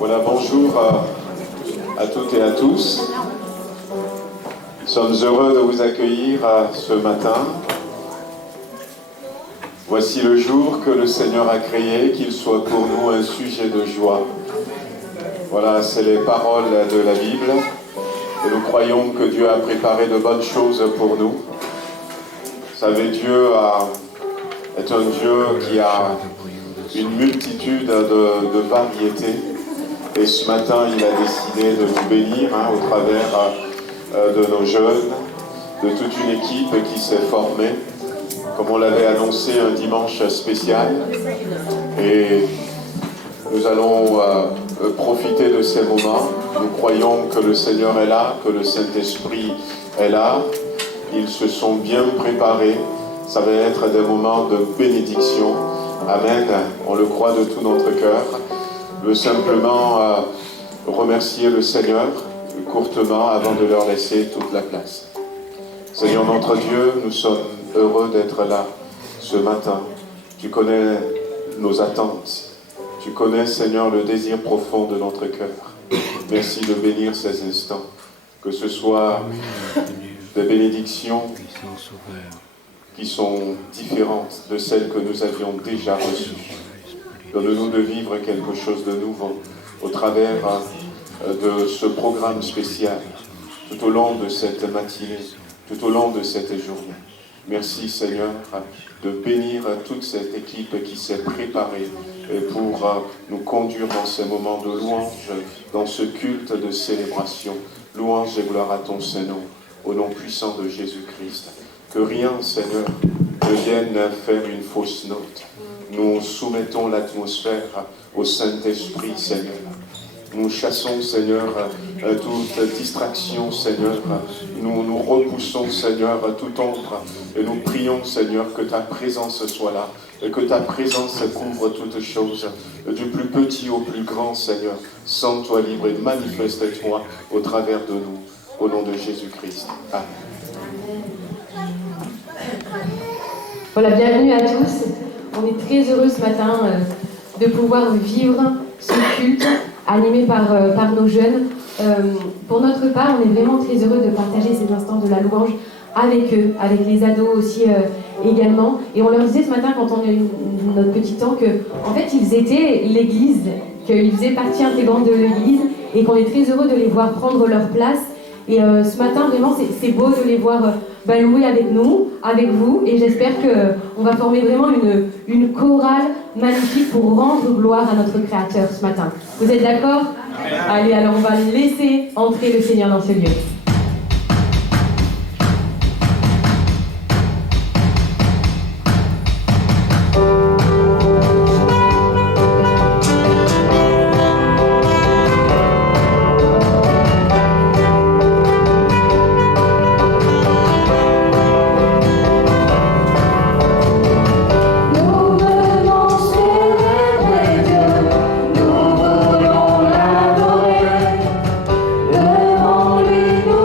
Voilà, bonjour à toutes et à tous. Nous sommes heureux de vous accueillir ce matin. Voici le jour que le Seigneur a créé, qu'il soit pour nous un sujet de joie. Voilà, c'est les paroles de la Bible. Et nous croyons que Dieu a préparé de bonnes choses pour nous. Vous savez, Dieu est un Dieu qui a une multitude de variétés. Et ce matin, il a décidé de nous bénir au travers de nos jeunes, de toute une équipe qui s'est formée, comme on l'avait annoncé un dimanche spécial. Et nous allons profiter de ces moments. Nous croyons que le Seigneur est là, que le Saint-Esprit est là. Ils se sont bien préparés. Ça va être des moments de bénédiction. Amen. On le croit de tout notre cœur. Je veux simplement remercier le Seigneur courtement avant de leur laisser toute la place. Seigneur notre Dieu, nous sommes heureux d'être là ce matin. Tu connais nos attentes. Tu connais, Seigneur, le désir profond de notre cœur. Merci de bénir ces instants. Que ce soit des bénédictions qui sont différentes de celles que nous avions déjà reçues. Donne-nous de vivre quelque chose de nouveau au travers de ce programme spécial, tout au long de cette matinée, tout au long de cette journée. Merci Seigneur de bénir toute cette équipe qui s'est préparée pour nous conduire dans ces moments de louange, dans ce culte de célébration. Louange et gloire à ton Saint-Nom, au nom puissant de Jésus-Christ. Que rien, Seigneur, ne vienne faire une fausse note. Nous soumettons l'atmosphère au Saint-Esprit, Seigneur. Nous chassons, Seigneur, toute distraction, Seigneur. Nous repoussons, Seigneur, toute ombre. Et nous prions, Seigneur, que ta présence soit là. Et que ta présence couvre toutes choses. Du plus petit au plus grand, Seigneur. Sens-toi libre et manifeste-toi au travers de nous. Au nom de Jésus-Christ. Amen. Voilà, bienvenue à tous. On est très heureux ce matin de pouvoir vivre ce culte animé par nos jeunes. Pour notre part, on est vraiment très heureux de partager ces instants de la louange avec eux, avec les ados aussi également. Et on leur disait ce matin, quand on a eu notre petit temps, qu'en fait, ils étaient l'église, qu'ils faisaient partie intégrante de l'église et qu'on est très heureux de les voir prendre leur place. Et ce matin, vraiment, c'est beau de les voir louer avec nous, avec vous. Et j'espère qu'on va former vraiment une chorale magnifique pour rendre gloire à notre Créateur ce matin. Vous êtes d'accord ? Allez, alors on va laisser entrer le Seigneur dans ce lieu. Nous voulons l'adorer, devant lui.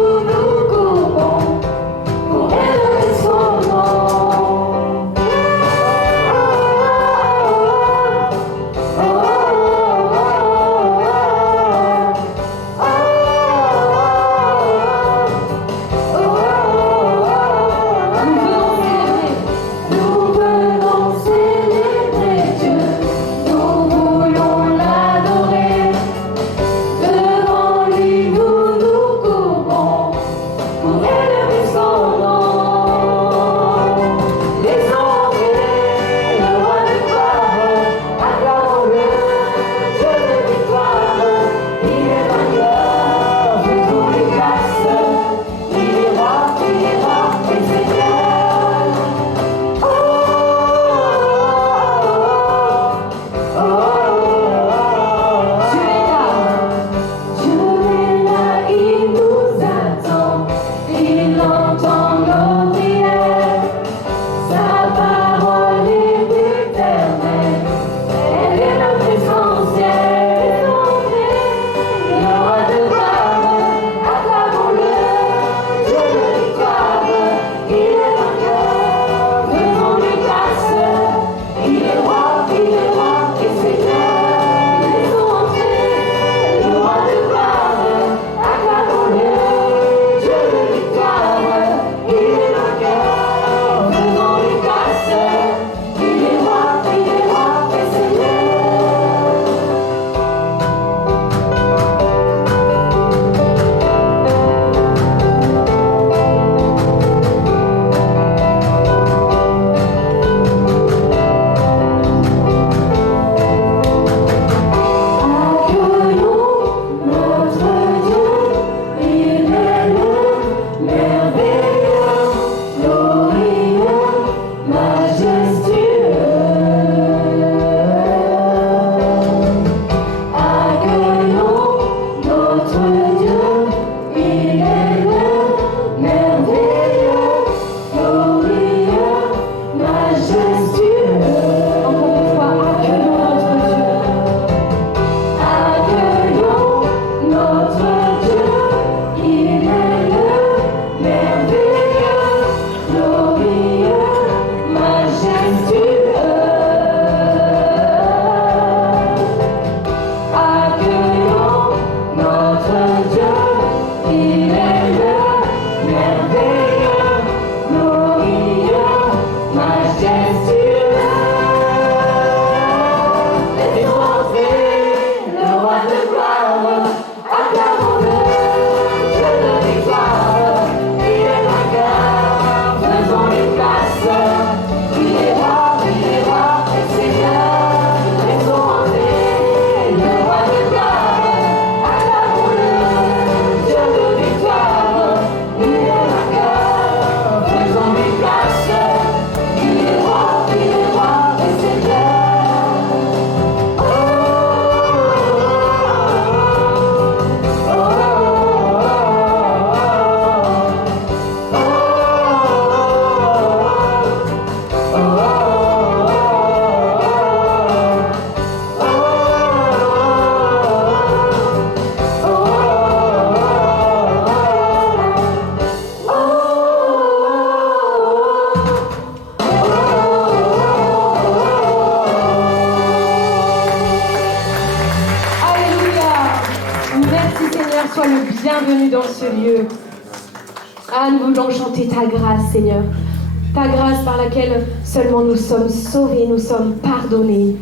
Seigneur, sois le bienvenu dans ce lieu. Ah, nous voulons chanter ta grâce, Seigneur. Ta grâce par laquelle seulement nous sommes sauvés, nous sommes pardonnés.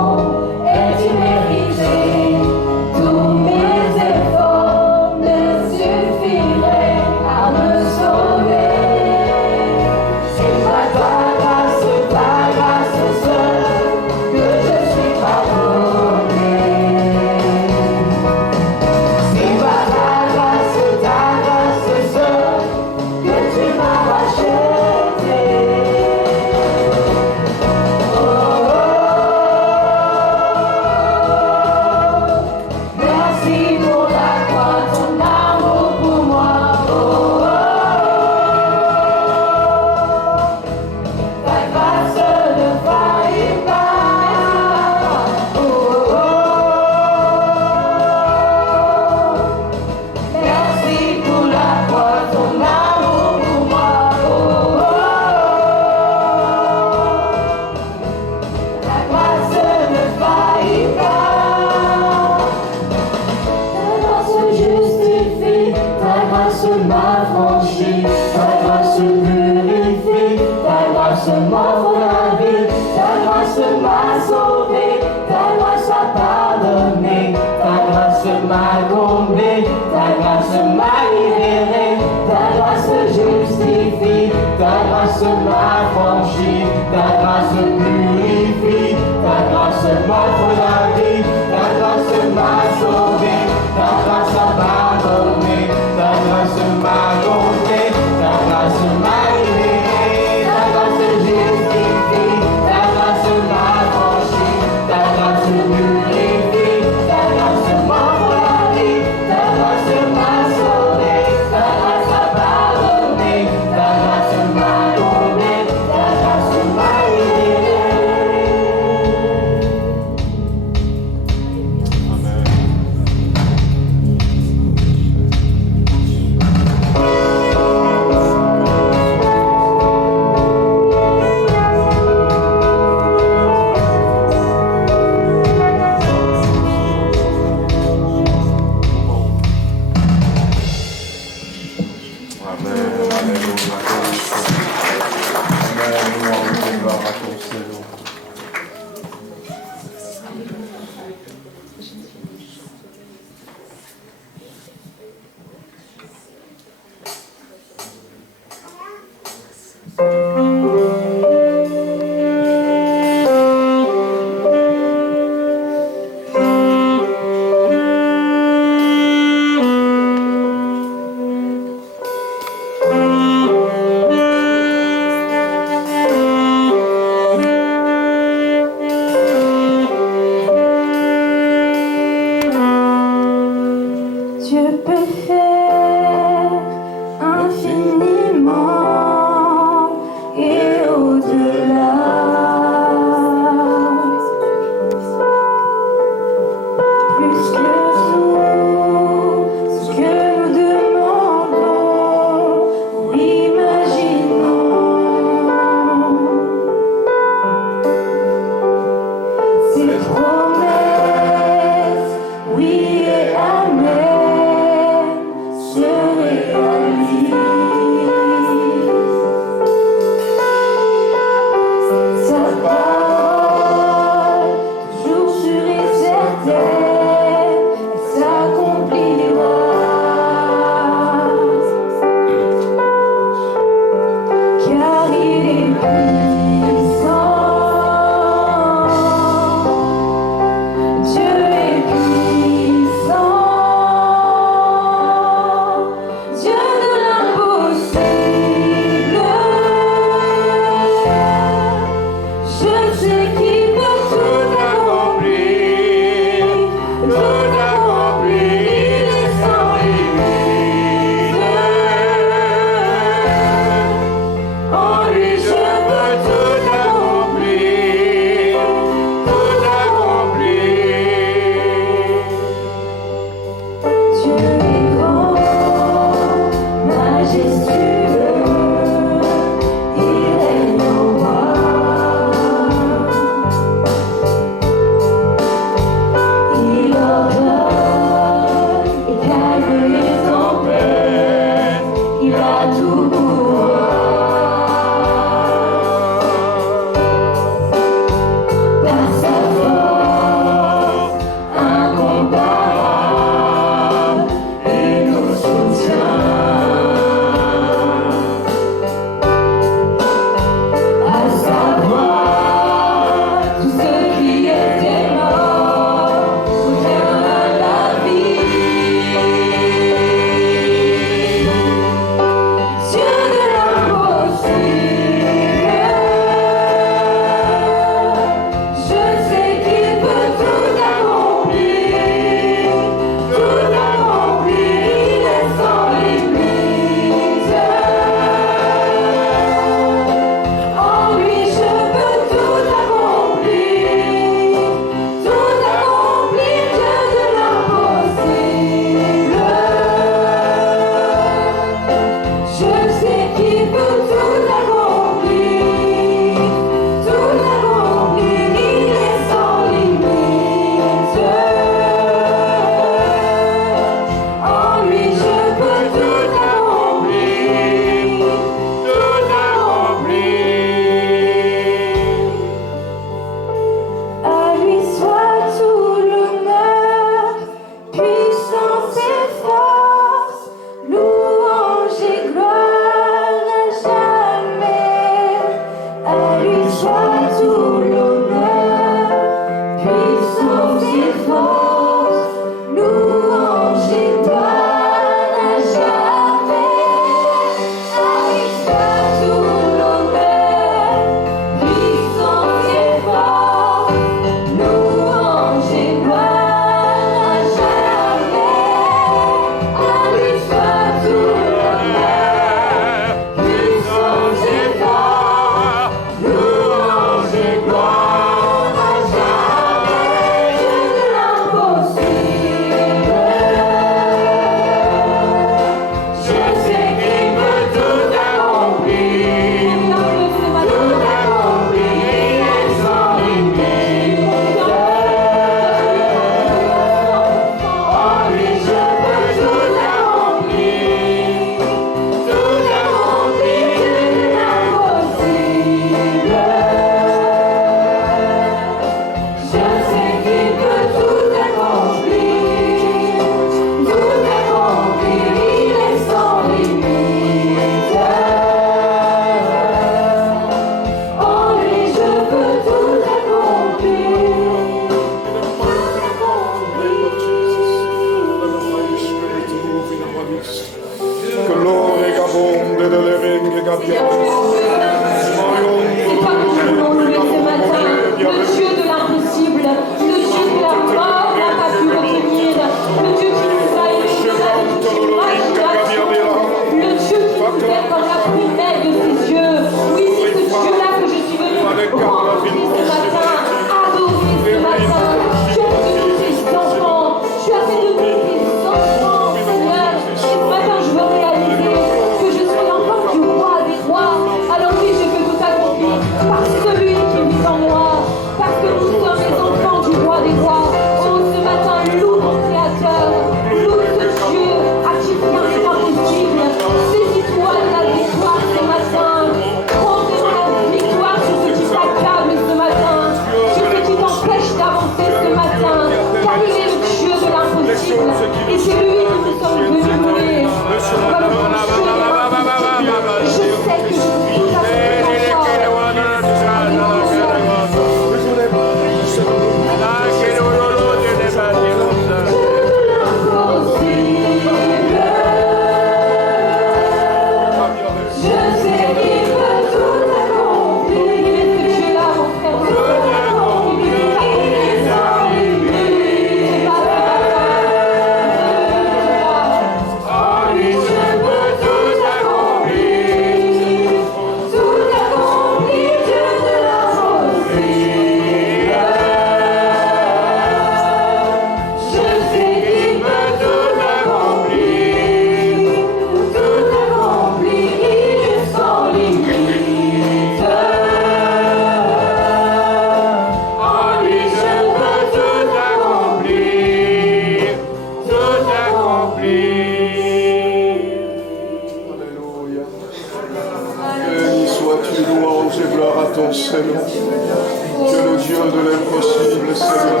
de l'impossible, Seigneur.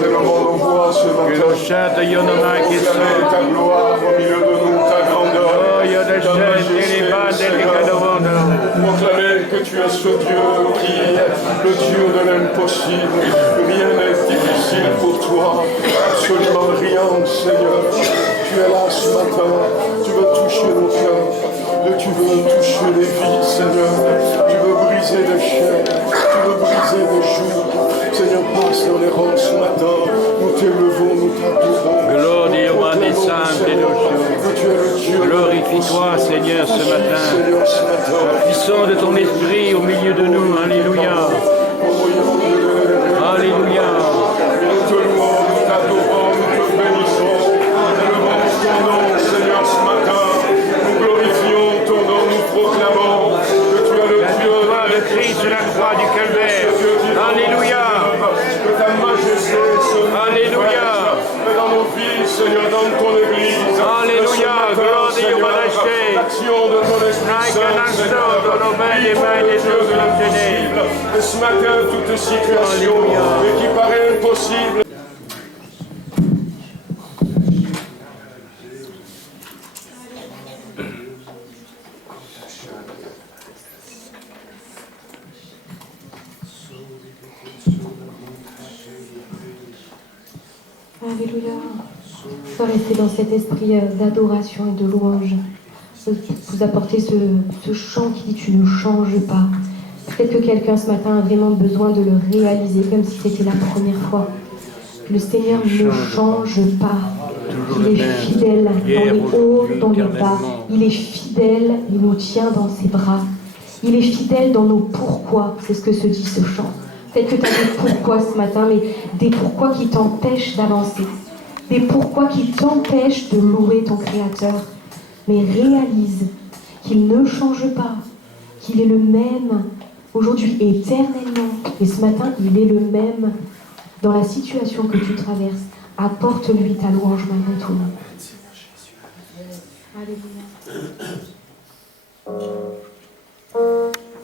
Lève-moi nos voix ce matin. Proclamer ta gloire au milieu de nous, ta grandeur, ta majesté, Seigneur. Proclamer que tu es ce Dieu qui est le Dieu de l'impossible. Rien n'est difficile pour toi, absolument rien, Seigneur. Tu es là ce matin, tu veux toucher nos cœurs, et tu veux toucher les vies, Seigneur. Tu veux briser les chaînes, tu veux briser les jours. Seigneur, passe dans les rangs ce matin, nous t'élevons, nous t'adorons. Glorifie-toi, Seigneur, ce matin. La puissance de ton esprit au milieu de nous. Alléluia. Alléluia. Nous te louons, nous t'adorons, nous te bénissons. Nous élevons ton nom, Seigneur, ce matin. Nous glorifions ton nom, nous proclamons que tu es le Dieu de Christ de la croix du calvaire. Alléluia. Que ta majesté se Alléluia. dans nos vies, Seigneur, dans ton église. Alléluia. Gloire à l'action de ton Esprit Saint, et ce matin, toute situation et qui paraît impossible. Alléluia. Sois resté dans cet esprit d'adoration et de louange. Vous apportez ce chant qui dit « Tu ne changes pas ». Peut-être que quelqu'un ce matin a vraiment besoin de le réaliser comme si c'était la première fois. Le Seigneur ne change pas. Il est fidèle dans les hauts, dans les bas. Il est fidèle, il nous tient dans ses bras. Il est fidèle dans nos pourquoi. C'est ce que se dit ce chant. Peut-être que tu as des pourquoi ce matin, mais des pourquoi qui t'empêchent d'avancer. Des pourquoi qui t'empêchent de louer ton Créateur. Mais réalise qu'il ne change pas, qu'il est le même aujourd'hui éternellement. Et ce matin, il est le même dans la situation que tu traverses. Apporte-lui ta louange malgré tout. Alléluia. Oh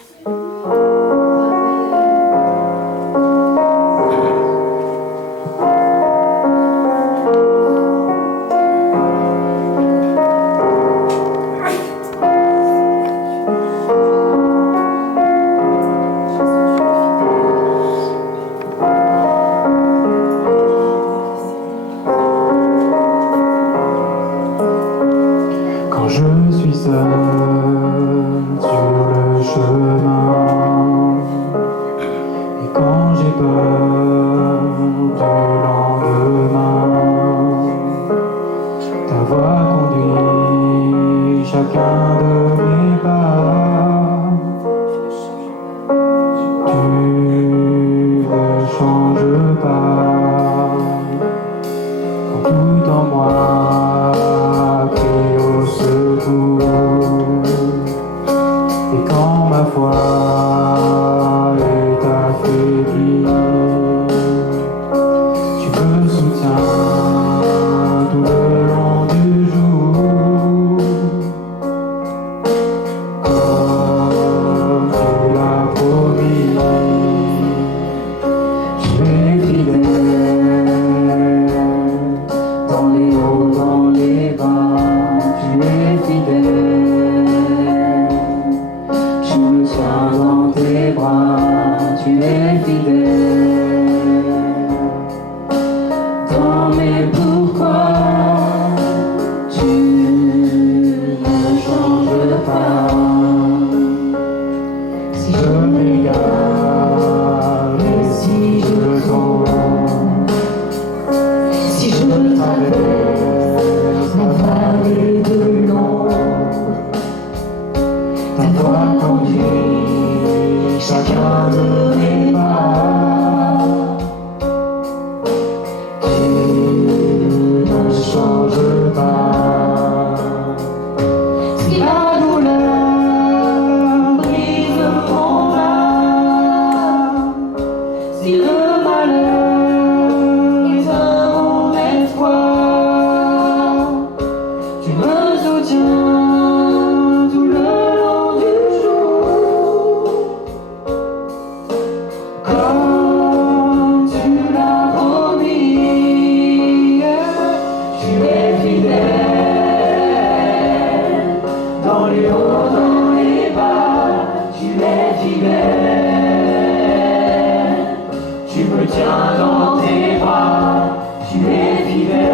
Tu me tiens dans tes bras, tu es fidèle.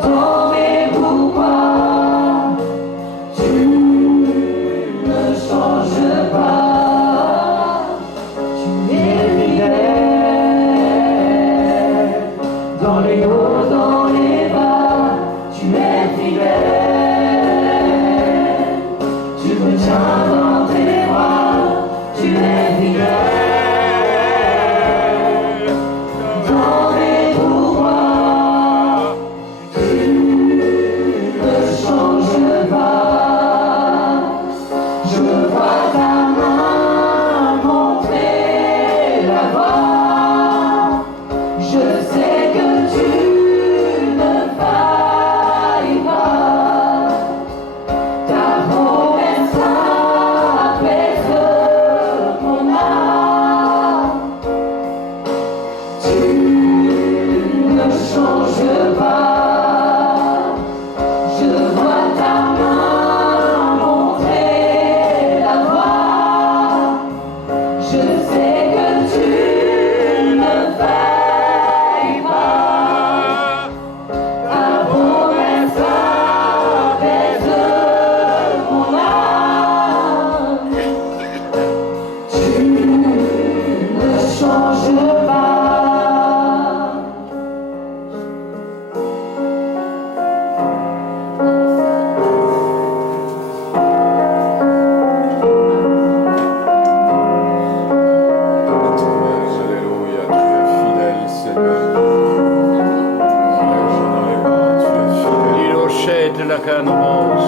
Dans mes pourquoi, tu ne changes pas. Tu es fidèle. Dans les hauts, dans les bas, tu es fidèle. Tu me tiens dans tes bras, tu es fidèle. Dans mes pourquoi, tu ne changes pas. Je vois ta main montrer la voie. Je sais que tu ne failles pas. Ta promesse apaise mon âme. Tu ne changes pas. Je vois ta main montrer la voie. Je sais que tu ne failles pas. Ta promesse apaise mon âme. Tu ne changes pas. Alléluia, tu es fidèle, Seigneur. Tu es fidèle. Ilo shed la canamos.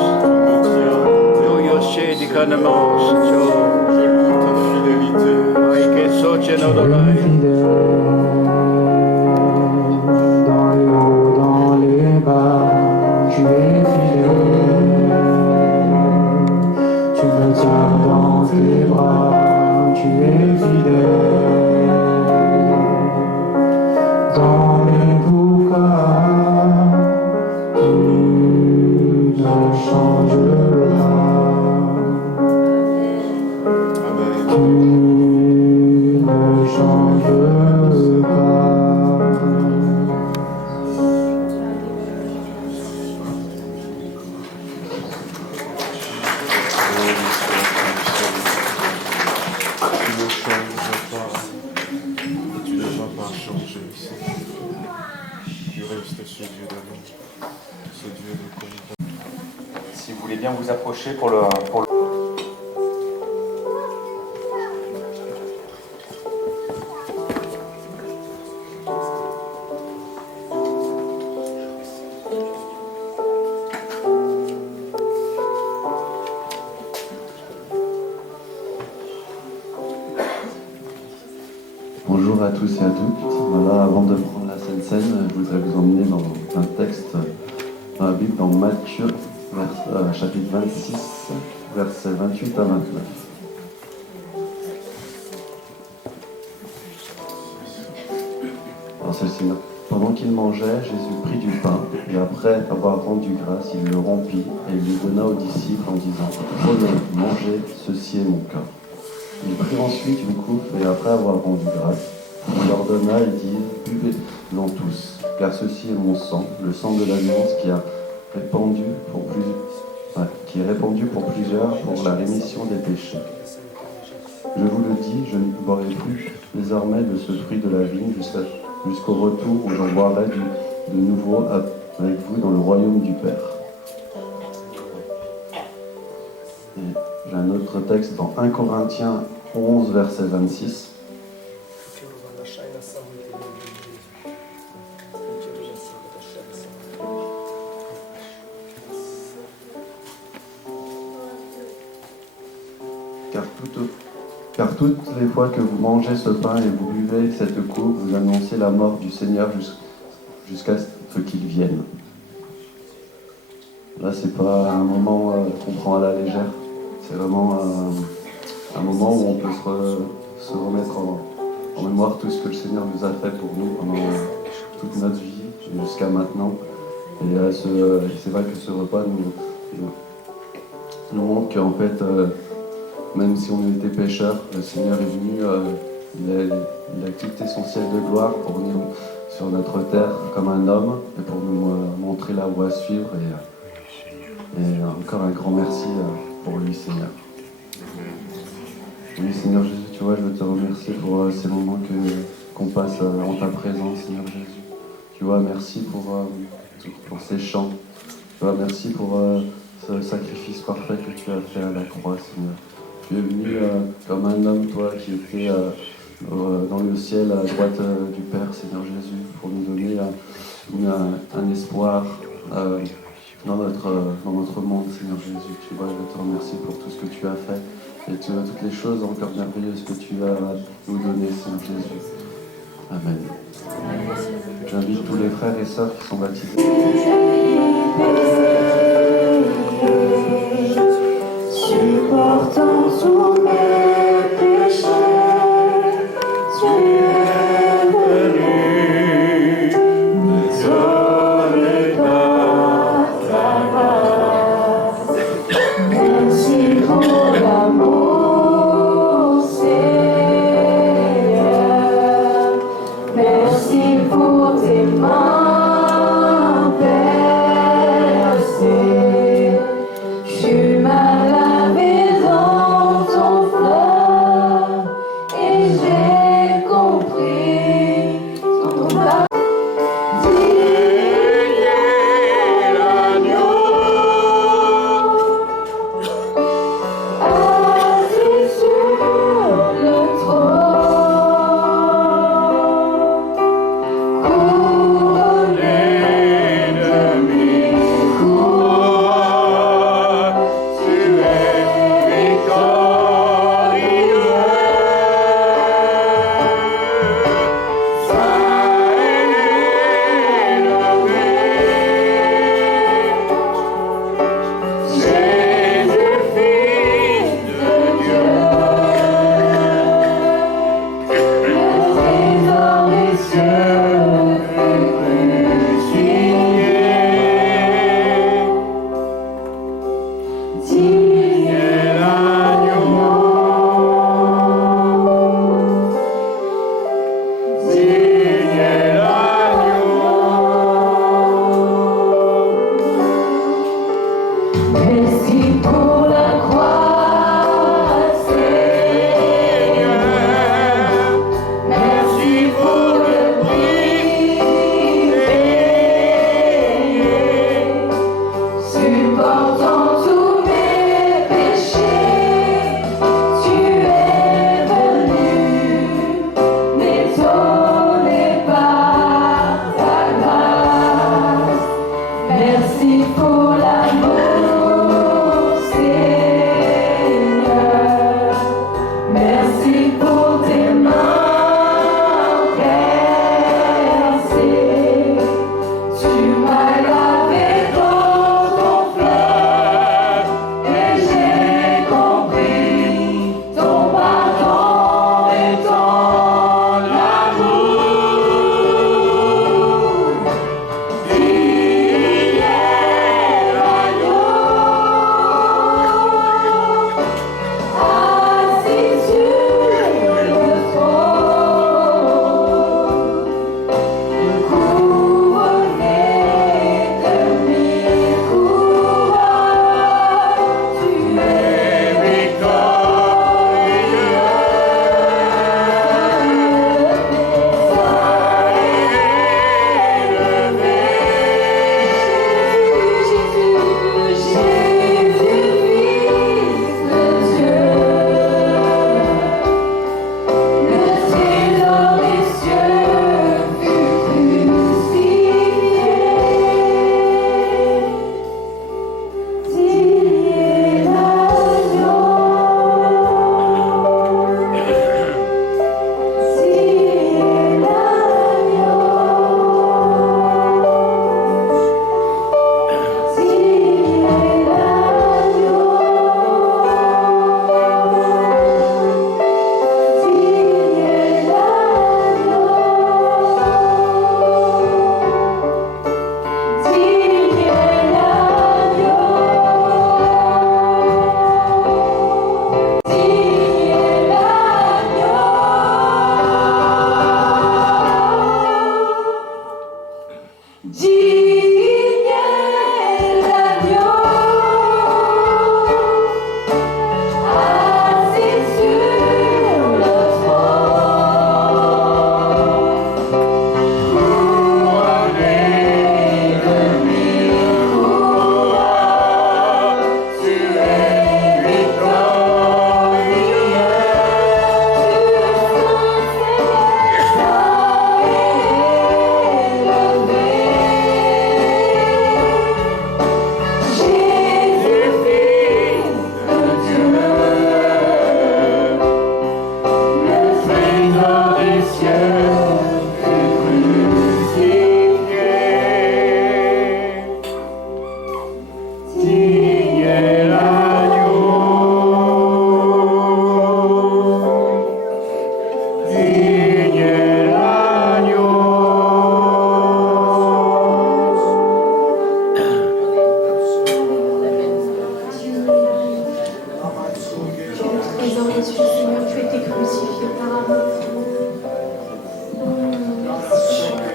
Do yo shed di canamos. Jo. Je loue ta fidélité. Ai che soce no dolai. Dans les hauts, dans les bas, tu es fidèle. Tu me tiens dans tes bras, tu es fidèle. Dans mes pourquoi, tu ne changes pas. Amen. Tu ne changes pas. Tu ne changes pas. Tu ne vas pas changer, Seigneur. Tu restes ce Dieu d'amour, ce Dieu de compassion. Si vous voulez bien vous approcher pour le... Bonjour à tous et à toutes. Voilà, avant de prendre la Sainte Seine, je voudrais vous emmener dans un texte dans la Bible, dans Matthieu, chapitre 26, versets 28 à 29. Alors ceci, pendant qu'il mangeait, Jésus prit du pain, et après avoir rendu grâce, il le rompit et il le donna aux disciples en disant « Prenez, mangez, ceci est mon corps ». Il prit ensuite une coupe et après avoir rendu grâce, il leur donna et dit « Buvez-en tous, car ceci est mon sang, le sang de l'alliance qui est répandu pour plusieurs pour la rémission des péchés. Je vous le dis, je ne boirai plus désormais de ce fruit de la vigne jusqu'au retour où j'en boirai de nouveau avec vous dans le royaume du Père. » Et j'ai un autre texte dans 1 Corinthiens 11, verset 26. Car toutes les fois que vous mangez ce pain et vous buvez cette coupe, vous annoncez la mort du Seigneur jusqu'à ce qu'il vienne. Là, c'est pas un moment qu'on prend à la légère. C'est vraiment un moment où on peut se remettre en mémoire tout ce que le Seigneur nous a fait pour nous pendant toute notre vie jusqu'à maintenant. Et c'est vrai que ce repas nous montre qu'en fait, même si on était pécheurs, le Seigneur est venu, il a quitté son ciel de gloire pour venir sur notre terre comme un homme et pour nous montrer la voie à suivre. Et encore un grand merci pour lui, Seigneur. Oui, Seigneur Jésus, tu vois, je veux te remercier pour ces moments qu'on passe en ta présence, Seigneur Jésus. Tu vois, merci pour ces chants. Tu vois, merci pour ce sacrifice parfait que tu as fait à la croix, Seigneur. Tu es venu comme un homme, toi, qui était dans le ciel à droite du Père, Seigneur Jésus, pour nous donner un espoir dans notre monde, Seigneur Jésus. Tu vois, je te remercie pour tout ce que tu as fait et toutes les choses encore merveilleuses que tu vas nous donner, Seigneur Jésus. Amen. J'invite tous les frères et sœurs qui sont baptisés. Supportant tous mes péchés, tu es venu m'exaucer par ta grâce. Merci pour l'amour, Seigneur. Merci pour tes mains percées. Tu m'as lavé dans ton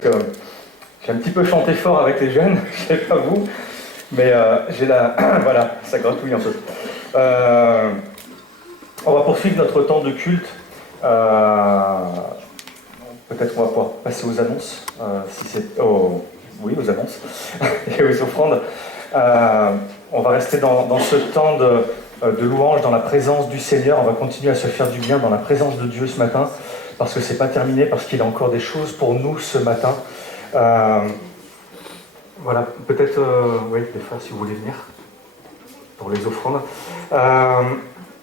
que j'ai un petit peu chanté fort avec les jeunes, je sais pas vous, mais j'ai la... voilà, ça gratouille un peu. On va poursuivre notre temps de culte. Peut-être qu'on va pouvoir passer aux annonces, si c'est... oui, aux annonces et aux offrandes. On va rester dans ce temps de louange, dans la présence du Seigneur. On va continuer à se faire du bien dans la présence de Dieu ce matin, parce que c'est pas terminé, parce qu'il a encore des choses pour nous ce matin. Voilà, peut-être, oui, les frères, si vous voulez venir pour les offrandes.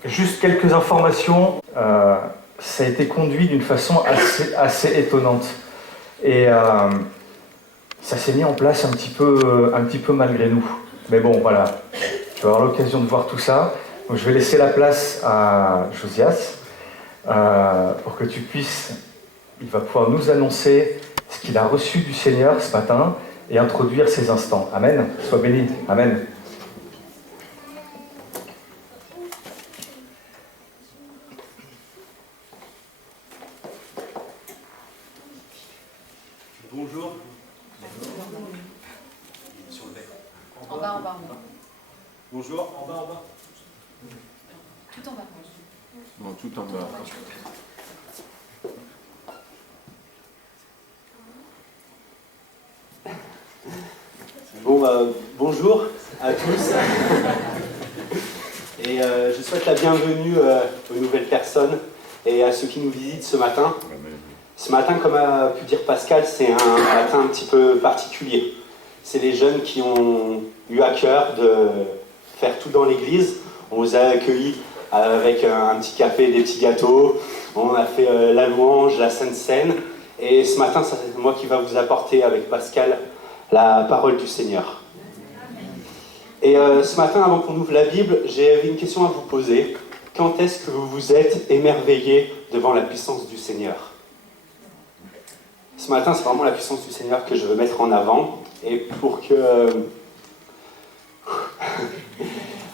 Juste quelques informations. Ça a été conduit d'une façon assez étonnante. Et ça s'est mis en place un petit peu malgré nous. Mais bon, voilà, tu vas avoir l'occasion de voir tout ça. Donc je vais laisser la place à Josias pour que tu puisses, il va pouvoir nous annoncer ce qu'il a reçu du Seigneur ce matin et introduire ces instants. Amen. Sois béni. Amen. Bonjour. En bas. Bonjour. En bas. Tout en bas. Non, tout en bas. Bon, bonjour à tous. Et je souhaite la bienvenue aux nouvelles personnes et à ceux qui nous visitent ce matin. Ce matin, comme a pu dire Pascal, c'est un matin un petit peu particulier. C'est les jeunes qui ont eu à cœur de faire tout dans l'église. On vous a accueillis avec un petit café, des petits gâteaux. On a fait la louange, la Sainte Seine. Et ce matin, c'est moi qui va vous apporter avec Pascal la parole du Seigneur. Et ce matin, avant qu'on ouvre la Bible, j'avais une question à vous poser. Quand est-ce que vous vous êtes émerveillé devant la puissance du Seigneur ? Ce matin, c'est vraiment la puissance du Seigneur que je veux mettre en avant. Et pour que...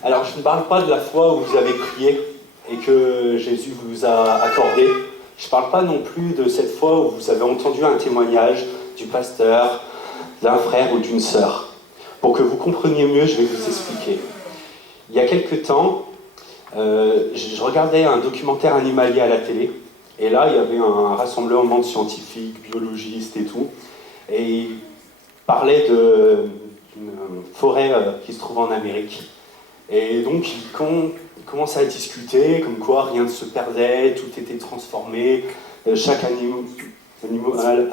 Alors, je ne parle pas de la foi où vous avez prié et que Jésus vous a accordé. Je ne parle pas non plus de cette foi où vous avez entendu un témoignage du pasteur, d'un frère ou d'une sœur. Pour que vous compreniez mieux, je vais vous expliquer. Il y a quelque temps, je regardais un documentaire animalier à la télé. Et là, il y avait un rassemblement de scientifiques, biologistes et tout. Et ils parlaient d'une forêt qui se trouve en Amérique. Et donc, ils commençaient à discuter, comme quoi rien ne se perdait, tout était transformé, chaque animal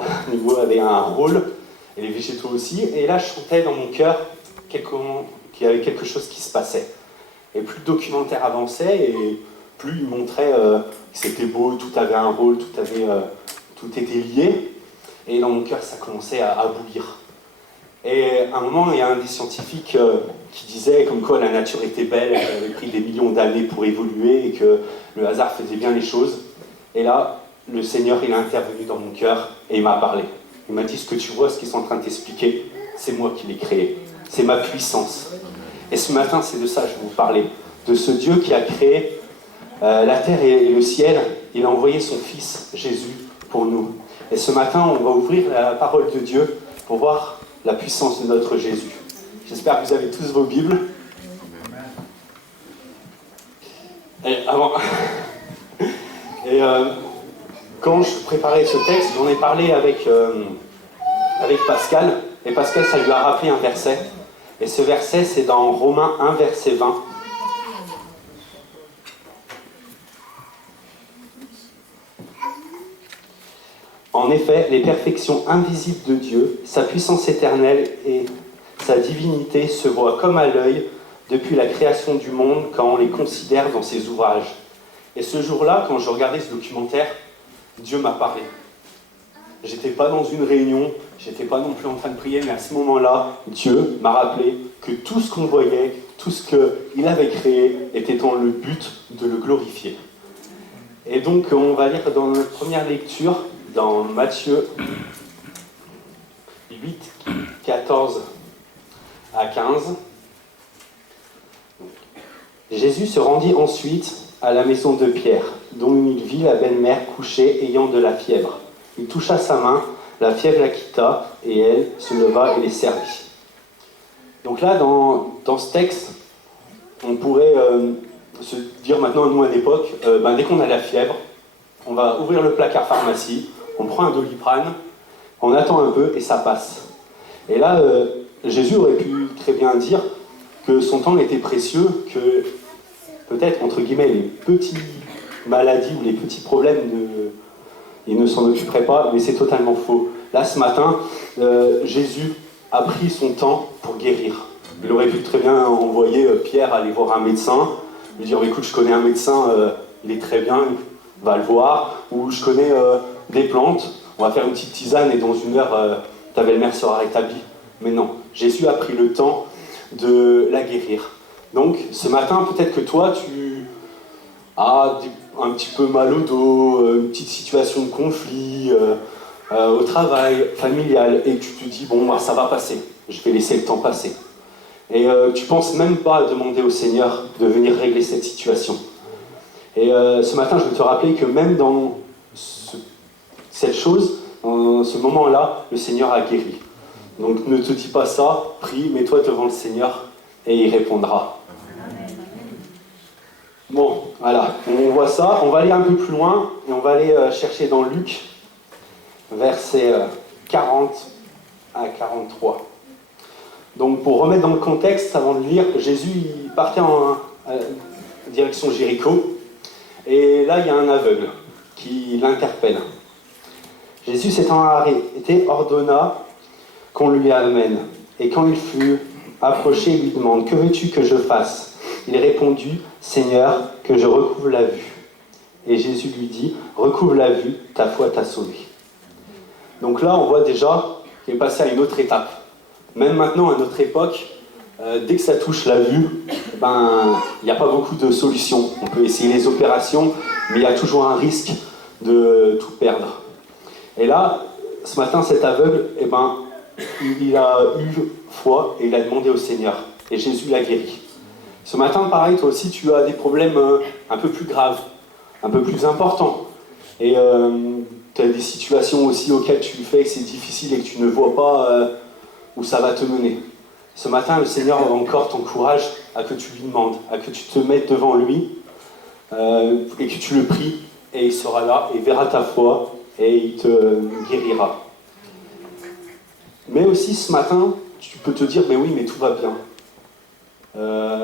avait un rôle, et les végétaux aussi. Et là, je sentais dans mon cœur qu'il y avait quelque chose qui se passait. Et plus le documentaire avançait, et plus il montrait que c'était beau, tout avait un rôle, tout était lié. Et dans mon cœur, ça commençait à bouillir. Et à un moment, il y a un des scientifiques qui disait comme quoi la nature était belle, elle avait pris des millions d'années pour évoluer et que le hasard faisait bien les choses. Et là, le Seigneur, il est intervenu dans mon cœur et il m'a parlé. Il m'a dit, ce que tu vois, ce qu'ils sont en train de t'expliquer, c'est moi qui l'ai créé. C'est ma puissance. Et ce matin, c'est de ça que je vais vous parler. De ce Dieu qui a créé la terre et le ciel. Il a envoyé son Fils, Jésus, pour nous. Et ce matin, on va ouvrir la parole de Dieu pour voir la puissance de notre Jésus. J'espère que vous avez tous vos Bibles. Et quand je préparais ce texte, j'en ai parlé avec Pascal. Et Pascal, ça lui a rappelé un verset. Et ce verset, c'est dans Romains 1, verset 20. En effet, les perfections invisibles de Dieu, sa puissance éternelle et sa divinité se voient comme à l'œil depuis la création du monde quand on les considère dans ses ouvrages. Et ce jour-là, quand je regardais ce documentaire, Dieu m'a parlé. J'étais pas dans une réunion, j'étais pas non plus en train de prier, mais à ce moment-là, Dieu m'a rappelé que tout ce qu'on voyait, tout ce qu'il avait créé était dans le but de le glorifier. Et donc, on va lire dans notre première lecture, dans Matthieu 8, 14 à 15. Jésus se rendit ensuite à la maison de Pierre, dont il vit la belle-mère couchée ayant de la fièvre. Il toucha sa main, La fièvre la quitta, et elle se leva et les servit. Donc là, dans ce texte, on pourrait se dire maintenant, nous à l'époque, dès qu'on a la fièvre, on va ouvrir le placard pharmacie, on prend un Doliprane, on attend un peu et ça passe. Et là, Jésus aurait pu très bien dire que son temps était précieux, que peut-être, entre guillemets, les petites maladies ou les petits problèmes, il ne s'en occuperait pas, mais c'est totalement faux. Là, ce matin, Jésus a pris son temps pour guérir. Il aurait pu très bien envoyer Pierre aller voir un médecin, lui dire, écoute, je connais un médecin, il est très bien, va le voir, ou je connais des plantes, on va faire une petite tisane et dans 1 heure, ta belle-mère sera rétablie. Mais non, Jésus a pris le temps de la guérir. Donc, ce matin, peut-être que toi, tu as un petit peu mal au dos, une petite situation de conflit, au travail, familial, et tu te dis, bon, ça va passer, je vais laisser le temps passer. Et tu ne penses même pas à demander au Seigneur de venir régler cette situation. Et ce matin, je veux te rappeler que même dans cette chose, dans ce moment-là, le Seigneur a guéri. Donc ne te dis pas ça, prie, mets-toi devant le Seigneur et il répondra. Bon, voilà, on voit ça, on va aller un peu plus loin et on va aller chercher dans Luc, versets 40 à 43. Donc pour remettre dans le contexte, avant de lire, Jésus il partait en direction Jéricho et là il y a un aveugle qui l'interpelle. Jésus s'étant arrêté ordonna qu'on lui amène. Et quand il fut approché, il lui demande « Que veux-tu que je fasse ?» Il répondit « Seigneur, que je recouvre la vue. » Et Jésus lui dit « Recouvre la vue, ta foi t'a sauvé. » Donc là, on voit déjà qu'il est passé à une autre étape. Même maintenant, à notre époque, dès que ça touche la vue, il n'y a pas beaucoup de solutions. On peut essayer les opérations, mais il y a toujours un risque de tout perdre. Et là, ce matin, cet aveugle, il a eu foi et il a demandé au Seigneur. Et Jésus l'a guéri. Ce matin, pareil, toi aussi, tu as des problèmes un peu plus graves, un peu plus importants. Et tu as des situations aussi auxquelles tu fais que c'est difficile et que tu ne vois pas où ça va te mener. Ce matin, le Seigneur encore t'encourage à que tu lui demandes, à que tu te mettes devant lui et que tu le pries et il sera là et verra ta foi et il te guérira. Mais aussi ce matin, tu peux te dire, mais oui, mais tout va bien.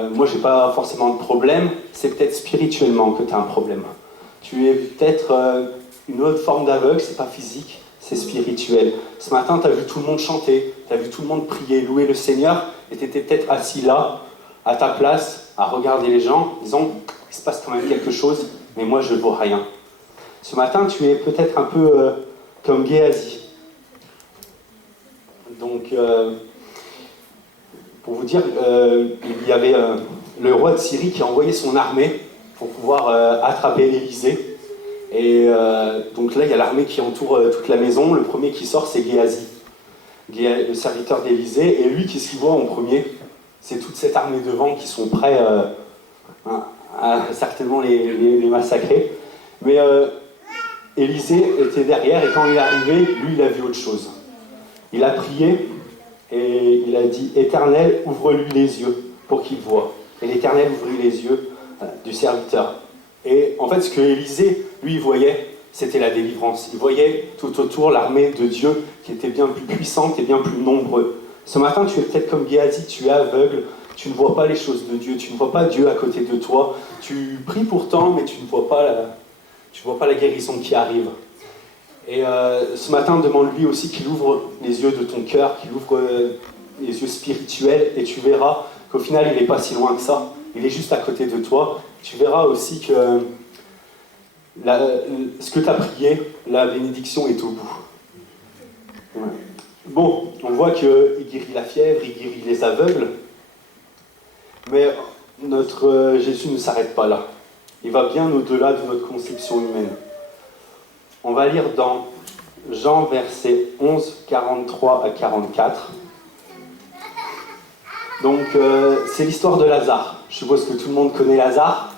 Moi, j'ai pas forcément de problème, c'est peut-être spirituellement que tu as un problème. Tu es peut-être une autre forme d'aveugle, c'est pas physique, c'est spirituel. Ce matin, tu as vu tout le monde chanter, tu as vu tout le monde prier, louer le Seigneur, et tu étais peut-être assis là, à ta place, à regarder les gens, disant, il se passe quand même quelque chose, mais moi, je ne vois rien. Ce matin, tu es peut-être un peu comme Géasi. Donc, pour vous dire, il y avait le roi de Syrie qui a envoyé son armée pour pouvoir attraper l'Élysée. Et donc là, il y a l'armée qui entoure toute la maison. Le premier qui sort, c'est Géasi, le serviteur d'Élysée. Et lui, qu'est-ce qu'il voit en premier? C'est toute cette armée de vent qui sont prêts à certainement les massacrer. Mais Élysée était derrière, et quand il est arrivé, lui, il a vu autre chose. Il a prié et il a dit « Éternel, ouvre-lui les yeux pour qu'il voie. » Et l'Éternel ouvrit les yeux du serviteur. Et en fait, ce que Élysée, lui, voyait, c'était la délivrance. Il voyait tout autour l'armée de Dieu qui était bien plus puissante et bien plus nombreuse. Ce matin, tu es peut-être comme Géasi, tu es aveugle, tu ne vois pas les choses de Dieu, tu ne vois pas Dieu à côté de toi. Tu pries pourtant, mais tu ne vois pas la guérison qui arrive. Et ce matin, demande-lui aussi qu'il ouvre les yeux de ton cœur, qu'il ouvre les yeux spirituels, et tu verras qu'au final, il n'est pas si loin que ça. Il est juste à côté de toi. Tu verras aussi que ce que tu as prié, la bénédiction est au bout. Ouais. Bon, on voit qu'il guérit la fièvre, il guérit les aveugles, mais notre Jésus ne s'arrête pas là. Il va bien au-delà de notre conception humaine. On va lire dans Jean, versets 11, 43 à 44. Donc, c'est l'histoire de Lazare. Je suppose que tout le monde connaît Lazare.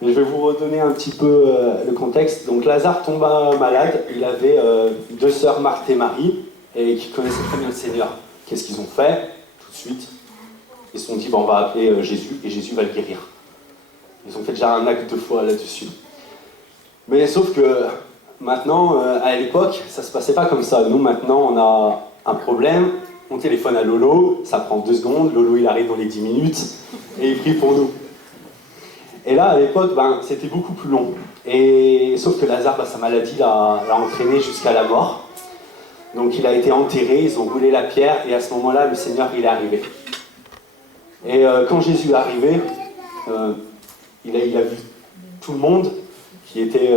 Mais je vais vous redonner un petit peu le contexte. Donc Lazare tomba malade, il avait 2 sœurs, Marthe et Marie, et qui connaissaient très bien le Seigneur. Qu'est-ce qu'ils ont fait? Tout de suite, ils se sont dit, bon, on va appeler Jésus, et Jésus va le guérir. Ils ont fait déjà un acte de foi là-dessus. Mais sauf que maintenant, à l'époque, ça se passait pas comme ça. Nous, maintenant, on a un problème, on téléphone à Lolo, ça prend 2 secondes, Lolo il arrive dans les 10 minutes, et il prie pour nous. Et là, à l'époque, c'était beaucoup plus long. Et sauf que Lazare, sa maladie l'a entraîné jusqu'à la mort. Donc il a été enterré, ils ont roulé la pierre, et à ce moment-là, le Seigneur, il est arrivé. Et quand Jésus est arrivé, il a vu tout le monde qui était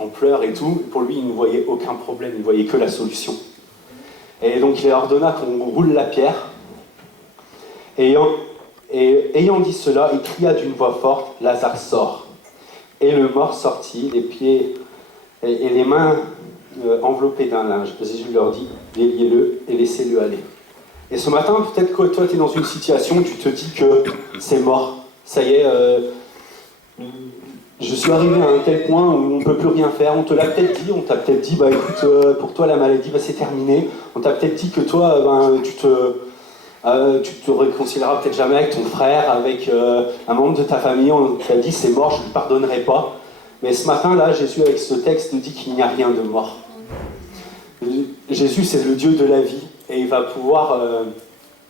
en pleurs et tout. Pour lui, il ne voyait aucun problème, il ne voyait que la solution. Et donc il ordonna qu'on roule la pierre. Et ayant dit cela, il cria d'une voix forte, « Lazare sort !» Et le mort sortit, les pieds et les mains enveloppés d'un linge. Jésus leur dit, « Déliez-le et laissez-le aller. » Et ce matin, peut-être que toi, tu es dans une situation où tu te dis que c'est mort. Ça y est, je suis arrivé à un tel point où on ne peut plus rien faire. On te l'a peut-être dit, écoute, pour toi, la maladie, c'est terminé. On t'a peut-être dit que toi, tu te réconcilieras peut-être jamais avec ton frère, avec un membre de ta famille. On t'a dit c'est mort, je ne te pardonnerai pas. Mais ce matin là, Jésus avec ce texte nous dit qu'il n'y a rien de mort. Jésus c'est le Dieu de la vie et il va pouvoir,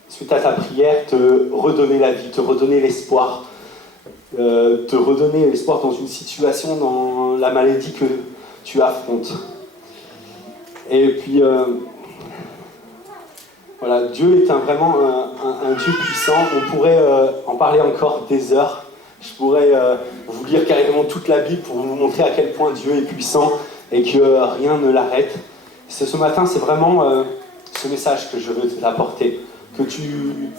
suite à ta prière, te redonner la vie, te redonner l'espoir. Te redonner l'espoir dans une situation, dans la maladie que tu affrontes. Et puis voilà, Dieu est vraiment un Dieu puissant. On pourrait en parler encore des heures. Je pourrais vous lire carrément toute la Bible pour vous montrer à quel point Dieu est puissant et que rien ne l'arrête. Ce matin, c'est vraiment ce message que je veux t'apporter. Que tu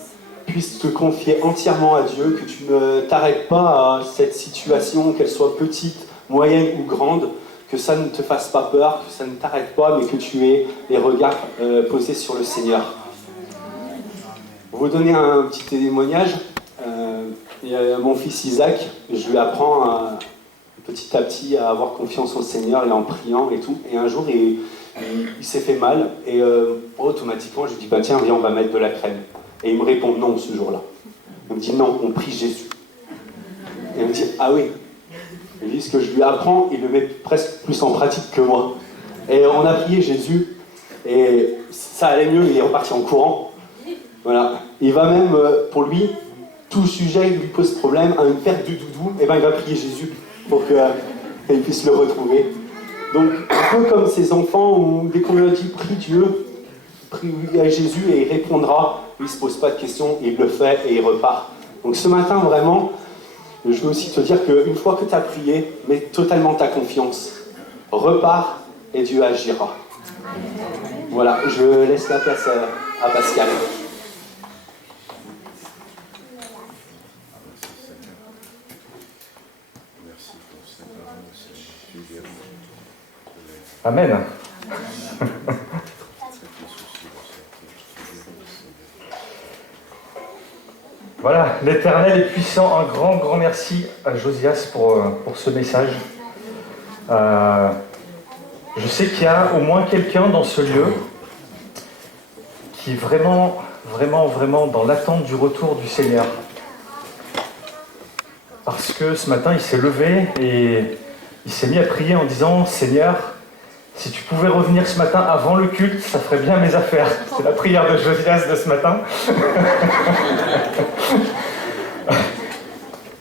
puisses te confier entièrement à Dieu, que tu ne t'arrêtes pas à cette situation, qu'elle soit petite, moyenne ou grande, que ça ne te fasse pas peur, que ça ne t'arrête pas, mais que tu aies les regards posés sur le Seigneur. Pour vous donner un petit témoignage, il y a mon fils Isaac, je lui apprends petit à petit à avoir confiance au Seigneur et en priant et tout. Et un jour, il s'est fait mal et automatiquement, je lui dis « tiens, viens, on va mettre de la crème ». Et il me répond non ce jour-là. Il me dit non, on prie Jésus. Et il me dit ah oui. Il dit ce que je lui apprends, il le met presque plus en pratique que moi. Et on a prié Jésus et ça allait mieux, il est reparti en courant. Voilà. Il va même, pour lui, tout sujet lui pose problème, à une perte du doudou, et il va prier Jésus pour qu'il puisse le retrouver. Donc, un peu comme ces enfants où dès qu'on leur dit prie Dieu, prie à Jésus et il répondra, il ne se pose pas de questions, il le fait et il repart. Donc ce matin, vraiment, je veux aussi te dire qu'une fois que tu as prié, mets totalement ta confiance. Repars et Dieu agira. Voilà, je laisse la place à Pascal. Amen. Voilà, l'Éternel est puissant. Un grand merci à Josias pour ce message. Je sais qu'il y a au moins quelqu'un dans ce lieu qui est vraiment dans l'attente du retour du Seigneur. Parce que ce matin, il s'est levé et il s'est mis à prier en disant « Seigneur, si tu pouvais revenir ce matin avant le culte, ça ferait bien mes affaires. » C'est la prière de Josias de ce matin.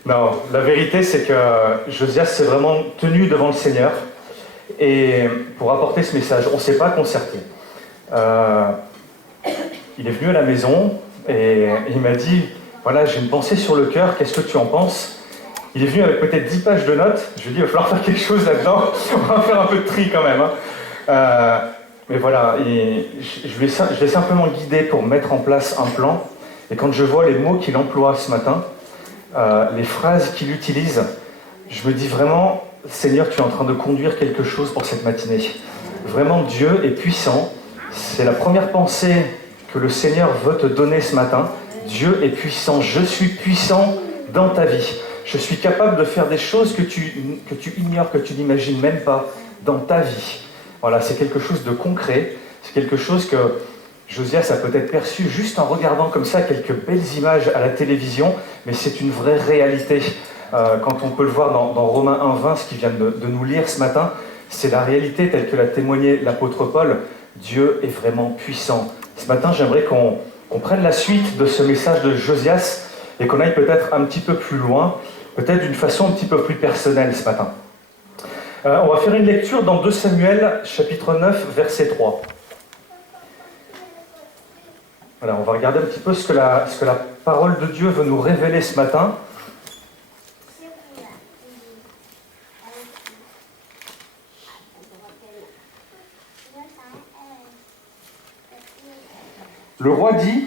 Non, la vérité c'est que Josias s'est vraiment tenu devant le Seigneur et pour apporter ce message, on ne s'est pas concerté. Il est venu à la maison et il m'a dit « Voilà, j'ai une pensée sur le cœur, qu'est-ce que tu en penses ?» Il est venu avec peut-être 10 pages de notes. Je lui ai dit, il va falloir faire quelque chose là-dedans. On va faire un peu de tri quand même. Mais voilà, je l'ai simplement guidé pour mettre en place un plan. Et quand je vois les mots qu'il emploie ce matin, les phrases qu'il utilise, je me dis vraiment, Seigneur, tu es en train de conduire quelque chose pour cette matinée. Vraiment, Dieu est puissant. C'est la première pensée que le Seigneur veut te donner ce matin. Dieu est puissant. Je suis puissant dans ta vie. Je suis capable de faire des choses que tu ignores, que tu n'imagines même pas dans ta vie. Voilà, c'est quelque chose de concret, c'est quelque chose que Josias a peut-être perçu juste en regardant comme ça quelques belles images à la télévision, mais c'est une vraie réalité. Quand on peut le voir dans Romains 1,20, ce qu'il vient de nous lire ce matin, c'est la réalité telle que l'a témoigné l'apôtre Paul. Dieu est vraiment puissant. Ce matin, j'aimerais qu'on prenne la suite de ce message de Josias et qu'on aille peut-être un petit peu plus loin, peut-être d'une façon un petit peu plus personnelle ce matin. On va faire une lecture dans 2 Samuel, chapitre 9, verset 3. Voilà, on va regarder un petit peu ce que la parole de Dieu veut nous révéler ce matin. Le roi dit,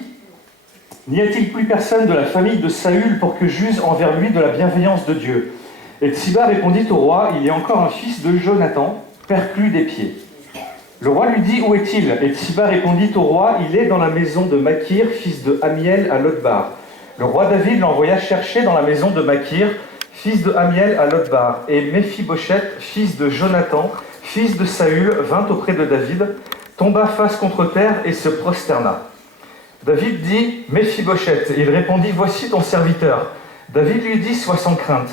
« N'y a-t-il plus personne de la famille de Saül pour que j'use envers lui de la bienveillance de Dieu ?» Et Tsiba répondit au roi, « Il y a encore un fils de Jonathan, perclus des pieds. » Le roi lui dit, « Où est-il » Et Tsiba répondit au roi, « Il est dans la maison de Makir, fils de Amiel à Lodbar. » Le roi David l'envoya chercher dans la maison de Makir, fils de Amiel à Lodbar. Et Méphibosheth, fils de Jonathan, fils de Saül, vint auprès de David, tomba face contre terre et se prosterna. David dit, « Méphibosheth » et il répondit, « Voici ton serviteur. » David lui dit, « Sois sans crainte.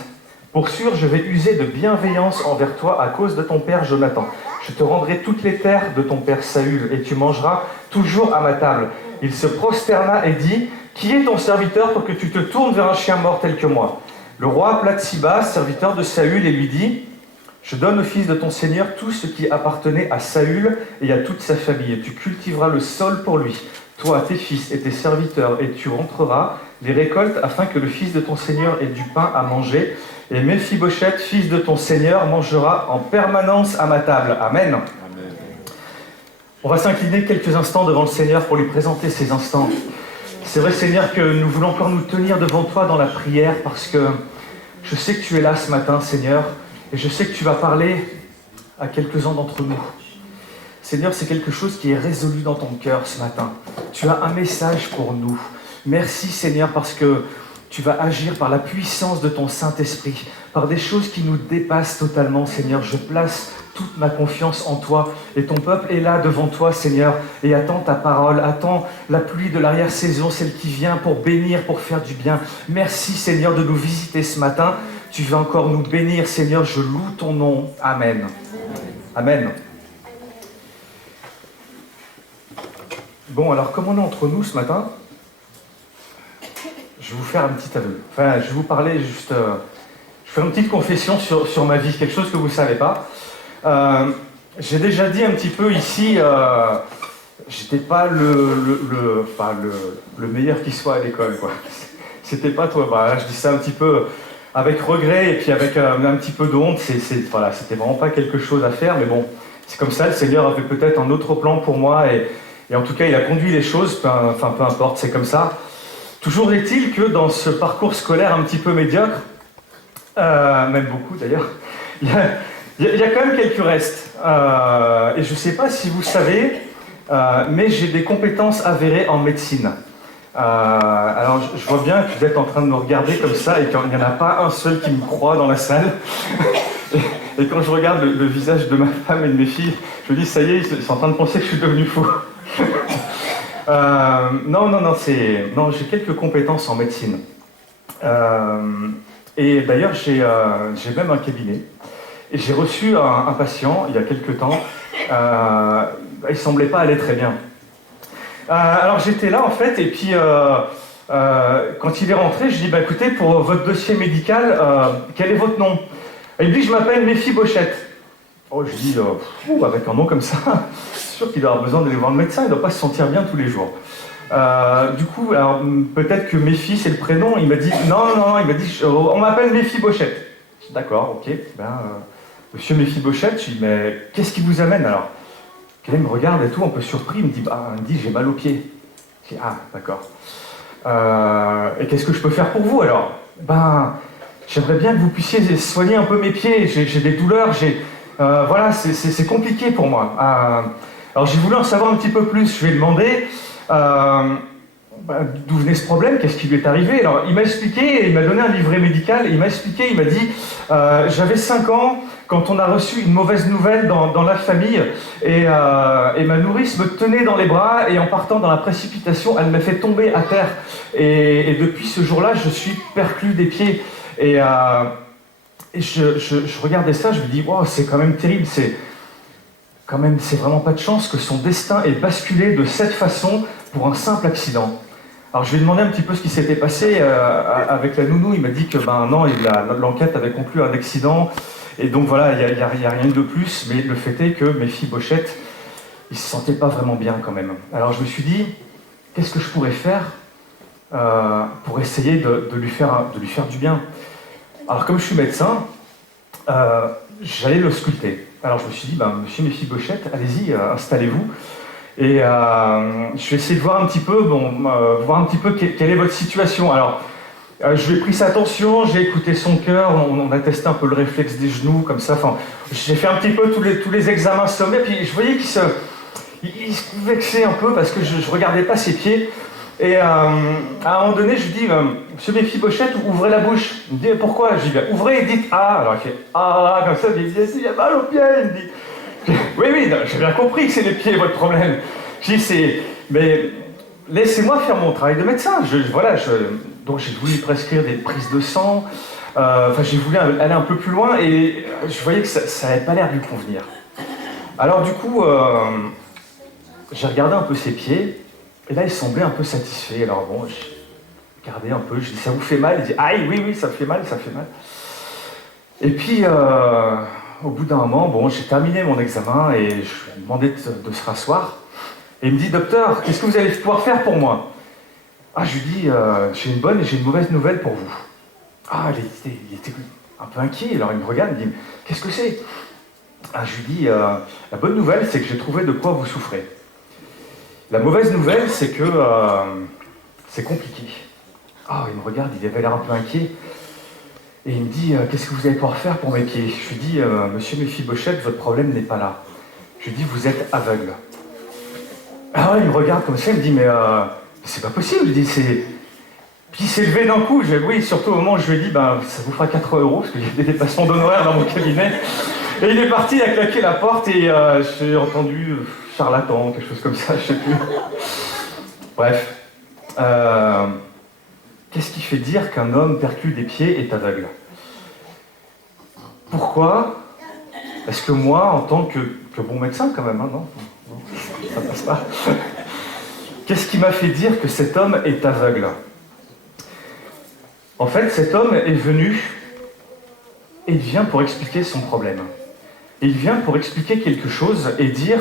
Pour sûr, je vais user de bienveillance envers toi à cause de ton père Jonathan. Je te rendrai toutes les terres de ton père Saül, et tu mangeras toujours à ma table. » Il se prosterna et dit, « Qui est ton serviteur pour que tu te tournes vers un chien mort tel que moi ?» Le roi appela Tsiba, serviteur de Saül, et lui dit, « Je donne au fils de ton seigneur tout ce qui appartenait à Saül et à toute sa famille, et tu cultiveras le sol pour lui. Toi, tes fils et tes serviteurs, et tu rentreras les récoltes afin que le fils de ton seigneur ait du pain à manger. Et Méphibosheth, fils de ton seigneur, mangera en permanence à ma table. » Amen. Amen. On va s'incliner quelques instants devant le Seigneur pour lui présenter ces instants. C'est vrai, Seigneur, que nous voulons encore nous tenir devant toi dans la prière parce que je sais que tu es là ce matin, Seigneur, et je sais que tu vas parler à quelques-uns d'entre nous. Seigneur, c'est quelque chose qui est résolu dans ton cœur ce matin. Tu as un message pour nous. Merci, Seigneur, parce que tu vas agir par la puissance de ton Saint-Esprit, par des choses qui nous dépassent totalement, Seigneur. Je place toute ma confiance en toi. Et ton peuple est là devant toi, Seigneur, et attend ta parole, attend la pluie de l'arrière-saison, celle qui vient pour bénir, pour faire du bien. Merci, Seigneur, de nous visiter ce matin. Tu vas encore nous bénir, Seigneur. Je loue ton nom. Amen. Amen. Bon, alors, comme on est entre nous ce matin, je vais vous faire un petit aveu. Enfin, je vais vous parler juste... je fais une petite confession sur ma vie, quelque chose que vous ne savez pas. J'ai déjà dit un petit peu ici, j'étais pas le meilleur qui soit à l'école, quoi. C'était pas toi. Voilà, je dis ça un petit peu avec regret et puis avec un petit peu de honte. Voilà, c'était vraiment pas quelque chose à faire, mais bon, c'est comme ça. Le Seigneur avait peut-être un autre plan pour moi et en tout cas, il a conduit les choses. Peu importe, c'est comme ça. Toujours est-il que dans ce parcours scolaire un petit peu médiocre, même beaucoup d'ailleurs, il y a quand même quelques restes. Et je ne sais pas si vous savez, mais j'ai des compétences avérées en médecine. Alors je vois bien que vous êtes en train de me regarder comme ça et qu'il n'y en a pas un seul qui me croit dans la salle. Et quand je regarde le visage de ma femme et de mes filles, je me dis, ça y est, ils sont en train de penser que je suis devenu fou. Non, j'ai quelques compétences en médecine. Et d'ailleurs, j'ai même un cabinet. Et j'ai reçu un patient, il y a quelques temps, il ne semblait pas aller très bien. Alors j'étais là, en fait, et puis quand il est rentré, je dis, écoutez, pour votre dossier médical, quel est votre nom ? Et il dit, je m'appelle Méphibosheth. Oh, je dis, avec un nom comme ça, c'est sûr qu'il doit avoir besoin d'aller voir le médecin, il ne doit pas se sentir bien tous les jours. Du coup, alors, peut-être que Méphi, c'est le prénom, il m'a dit, non, il m'a dit, on m'appelle Méphibosheth. D'accord, ok, monsieur Méphibosheth, je dis, mais qu'est-ce qui vous amène alors ? Il me regarde et tout, un peu surpris, il me dit, j'ai mal aux pieds. Je dis, ah, d'accord. Et qu'est-ce que je peux faire pour vous alors ? J'aimerais bien que vous puissiez soigner un peu mes pieds, j'ai des douleurs, voilà, c'est compliqué pour moi. Alors j'ai voulu en savoir un petit peu plus, je lui ai demandé, d'où venait ce problème, qu'est-ce qui lui est arrivé. Alors il m'a expliqué, il m'a donné un livret médical, il m'a expliqué, il m'a dit j'avais 5 ans quand on a reçu une mauvaise nouvelle dans la famille et ma nourrice me tenait dans les bras et en partant dans la précipitation, elle m'a fait tomber à terre. Et depuis ce jour-là, je suis perclus des pieds. Et je regardais ça, je me dis wow, c'est quand même terrible, c'est vraiment pas de chance que son destin ait basculé de cette façon pour un simple accident. Alors je lui ai demandé un petit peu ce qui s'était passé avec la nounou. Il m'a dit que non, l'enquête avait conclu un accident. Et donc voilà, il n'y a rien de plus. Mais le fait est que Méphibosheth, il ne se sentait pas vraiment bien quand même. Alors je me suis dit, qu'est-ce que je pourrais faire pour essayer de lui faire du bien. Alors comme je suis médecin, j'allais le sculpter. Alors je me suis dit, monsieur Méphibosheth, allez-y, installez-vous. Et je vais essayer de voir un petit peu, quelle est votre situation. Alors, je lui ai pris sa tension, j'ai écouté son cœur, on a testé un peu le réflexe des genoux, comme ça. Enfin, j'ai fait un petit peu tous les examens sommaires, puis je voyais qu'il se vexait un peu parce que je ne regardais pas ses pieds. Et à un moment donné, je lui dis, monsieur Méphibosheth, ouvrez la bouche. Il me dit, pourquoi? Je lui dis, ouvrez et dites ah. Alors il fait ah, comme ça, il me dit, il y a mal aux pieds. Il me dit, oui, j'ai bien compris que c'est les pieds votre problème. Je dis, mais laissez-moi faire mon travail de médecin. Donc j'ai voulu prescrire des prises de sang. J'ai voulu aller un peu plus loin et je voyais que ça n'avait pas l'air de lui convenir. Alors du coup, j'ai regardé un peu ses pieds et là il semblait un peu satisfait. Alors bon, j'ai regardé un peu, je dis, ça vous fait mal? Il dit, aïe, oui, ça fait mal. Et puis, au bout d'un moment, j'ai terminé mon examen et je lui ai demandé de se rasseoir. Et il me dit, docteur, qu'est-ce que vous allez pouvoir faire pour moi? Ah, je lui dis, j'ai une bonne et j'ai une mauvaise nouvelle pour vous. Ah, il était un peu inquiet, alors il me regarde, il me dit, qu'est-ce que c'est? Ah, je lui dis, la bonne nouvelle, c'est que j'ai trouvé de quoi vous souffrez. La mauvaise nouvelle, c'est que c'est compliqué. Ah, il me regarde, il avait l'air un peu inquiet. Et il me dit, qu'est-ce que vous allez pouvoir faire pour mes pieds? Je lui dis, monsieur Méphibosheth, votre problème n'est pas là. Je lui dis, vous êtes aveugle. Alors il me regarde comme ça, il me dit, mais c'est pas possible. Il dit, Puis il s'est levé d'un coup, oui, surtout au moment où je lui ai dit, ça vous fera 4 €, parce qu'il y a des dépassements d'honoraires dans mon cabinet. Et il est parti, il a claqué la porte et j'ai entendu charlatan, quelque chose comme ça, je sais plus. Bref. Qu'est-ce qui fait dire qu'un homme perclus des pieds est aveugle? Pourquoi? Parce que moi, en tant que bon médecin quand même, non, ça passe pas. Qu'est-ce qui m'a fait dire que cet homme est aveugle? En fait, cet homme est venu et il vient pour expliquer son problème. Il vient pour expliquer quelque chose et dire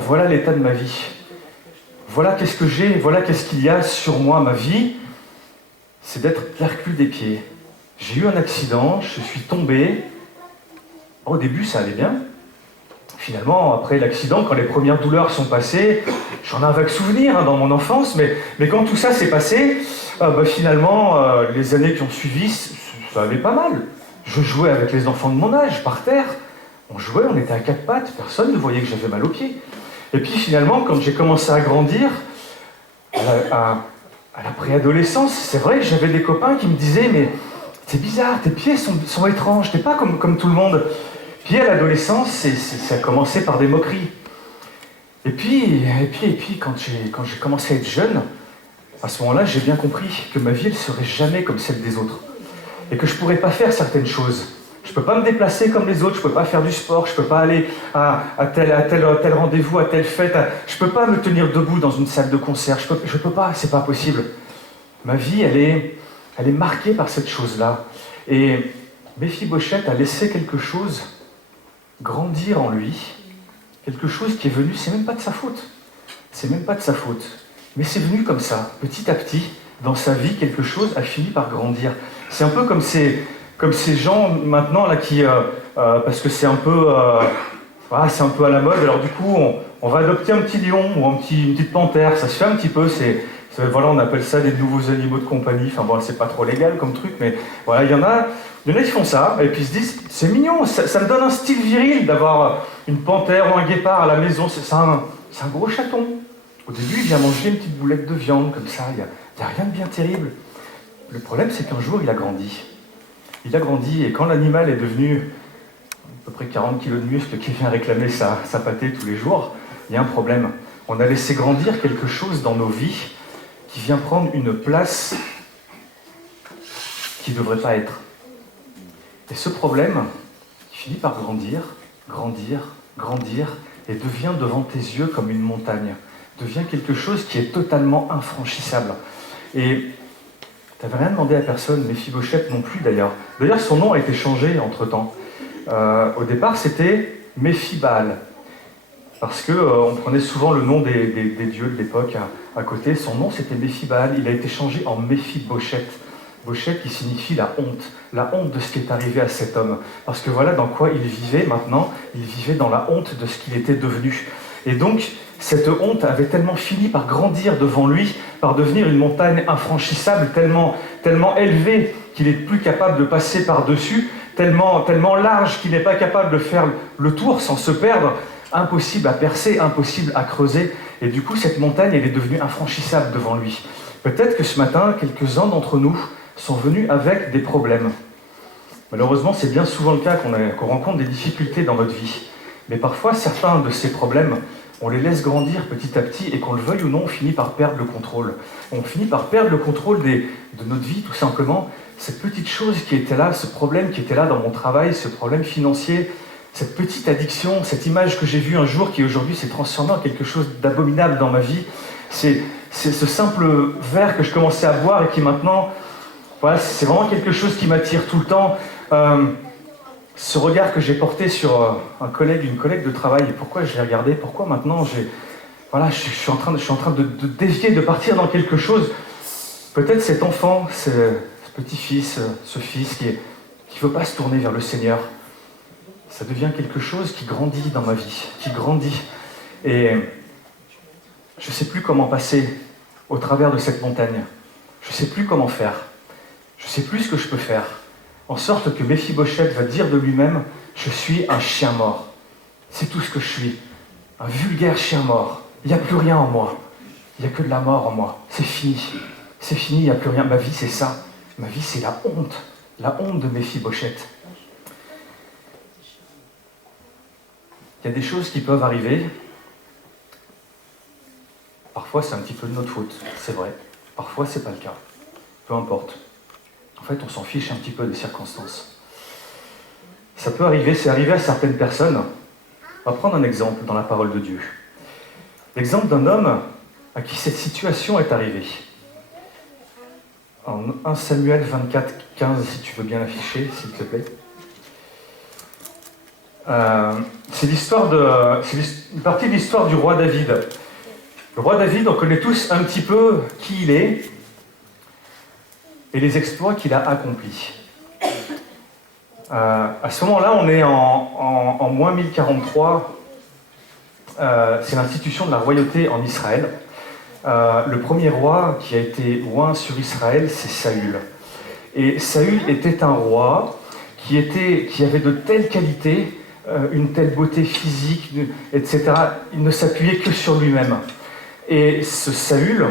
voilà l'état de ma vie. Voilà qu'est-ce que j'ai, voilà qu'est-ce qu'il y a sur moi, ma vie. C'est d'être perclus des pieds. J'ai eu un accident, je suis tombé. Au début, ça allait bien. Finalement, après l'accident, quand les premières douleurs sont passées, j'en ai un vague souvenir dans mon enfance, mais quand tout ça s'est passé, finalement, les années qui ont suivi, ça allait pas mal. Je jouais avec les enfants de mon âge, par terre. On jouait, on était à 4 pattes, personne ne voyait que j'avais mal aux pieds. Et puis finalement, quand j'ai commencé à grandir, à la préadolescence, c'est vrai que j'avais des copains qui me disaient « Mais c'est bizarre, tes pieds sont étranges, t'es pas comme tout le monde. » Puis à l'adolescence, ça a commencé par des moqueries. Et puis quand j'ai commencé à être jeune, à ce moment-là, j'ai bien compris que ma vie, elle serait jamais comme celle des autres. Et que je pourrais pas faire certaines choses. Je peux pas me déplacer comme les autres, je peux pas faire du sport, je peux pas aller à tel rendez-vous, à telle fête, je peux pas me tenir debout dans une salle de concert, je peux pas, c'est pas possible. Ma vie, elle est marquée par cette chose-là. Et Méphibosheth a laissé quelque chose grandir en lui, quelque chose qui est venu, c'est même pas de sa faute. C'est même pas de sa faute. Mais c'est venu comme ça, petit à petit, dans sa vie, quelque chose a fini par grandir. C'est un peu comme ces gens maintenant là qui, parce que c'est un peu à la mode. Alors du coup, on va adopter un petit lion ou une petite panthère. Ça se fait un petit peu. Voilà, on appelle ça des nouveaux animaux de compagnie. Enfin bon, c'est pas trop légal comme truc, mais voilà, il y en a qui font ça et puis ils se disent c'est mignon, ça me donne un style viril d'avoir une panthère ou un guépard à la maison. C'est un gros chaton. Au début, il vient manger une petite boulette de viande, comme ça, il n'y a rien de bien terrible. Le problème, c'est qu'un jour, il a grandi. Il a grandi, et quand l'animal est devenu à peu près 40 kilos de muscle qui vient réclamer sa pâtée tous les jours, il y a un problème. On a laissé grandir quelque chose dans nos vies qui vient prendre une place qui ne devrait pas être. Et ce problème, il finit par grandir, grandir, grandir, et devient devant tes yeux comme une montagne. Devient quelque chose qui est totalement infranchissable. Et tu n'avais rien demandé à personne, Méphibosheth non plus d'ailleurs. D'ailleurs, son nom a été changé entre-temps. Au départ, c'était Méphibaal. Parce qu'on prenait souvent le nom des dieux de l'époque à côté. Son nom, c'était Méphibaal. Il a été changé en Méphibosheth. Bosheth qui signifie la honte de ce qui est arrivé à cet homme. Parce que voilà dans quoi il vivait maintenant. Il vivait dans la honte de ce qu'il était devenu. Et donc, cette honte avait tellement fini par grandir devant lui, par devenir une montagne infranchissable, tellement élevée qu'il n'est plus capable de passer par-dessus, tellement large qu'il n'est pas capable de faire le tour sans se perdre, impossible à percer, impossible à creuser. Et du coup, cette montagne, elle est devenue infranchissable devant lui. Peut-être que ce matin, quelques-uns d'entre nous sont venus avec des problèmes. Malheureusement, c'est bien souvent le cas qu'on rencontre des difficultés dans notre vie. Mais parfois, certains de ces problèmes, on les laisse grandir petit à petit et qu'on le veuille ou non, on finit par perdre le contrôle. On finit par perdre le contrôle de notre vie, tout simplement. Cette petite chose qui était là, ce problème qui était là dans mon travail, ce problème financier, cette petite addiction, cette image que j'ai vue un jour qui aujourd'hui s'est transformée en quelque chose d'abominable dans ma vie, c'est ce simple verre que je commençais à boire et qui maintenant, voilà, c'est vraiment quelque chose qui m'attire tout le temps. Ce regard que j'ai porté sur une collègue de travail, et pourquoi je l'ai regardé, pourquoi maintenant je suis en train de dévier, de partir dans quelque chose. Peut-être cet enfant, ce petit-fils, ce fils qui ne veut pas se tourner vers le Seigneur, ça devient quelque chose qui grandit dans ma vie, qui grandit. Et je ne sais plus comment passer au travers de cette montagne. Je ne sais plus comment faire. Je ne sais plus ce que je peux faire. En sorte que Méphibosheth va dire de lui-même « Je suis un chien mort. C'est tout ce que je suis. Un vulgaire chien mort. Il n'y a plus rien en moi. Il n'y a que de la mort en moi. C'est fini. C'est fini, il n'y a plus rien. Ma vie, c'est ça. Ma vie, c'est la honte. La honte de Méphibosheth. » Il y a des choses qui peuvent arriver. Parfois, c'est un petit peu de notre faute. C'est vrai. Parfois, c'est pas le cas. Peu importe. En fait, on s'en fiche un petit peu des circonstances. Ça peut arriver, c'est arrivé à certaines personnes. On va prendre un exemple dans la parole de Dieu. L'exemple d'un homme à qui cette situation est arrivée. En 1 Samuel 24, 15, si tu veux bien l'afficher, s'il te plaît. C'est une partie de l'histoire du roi David. Le roi David, on connaît tous un petit peu qui il est, et les exploits qu'il a accomplis. À ce moment-là, on est en moins 1043. C'est l'institution de la royauté en Israël. Le premier roi qui a été oint sur Israël, c'est Saül. Et Saül était un roi qui avait de telles qualités, une telle beauté physique, etc. Il ne s'appuyait que sur lui-même. Et ce Saül,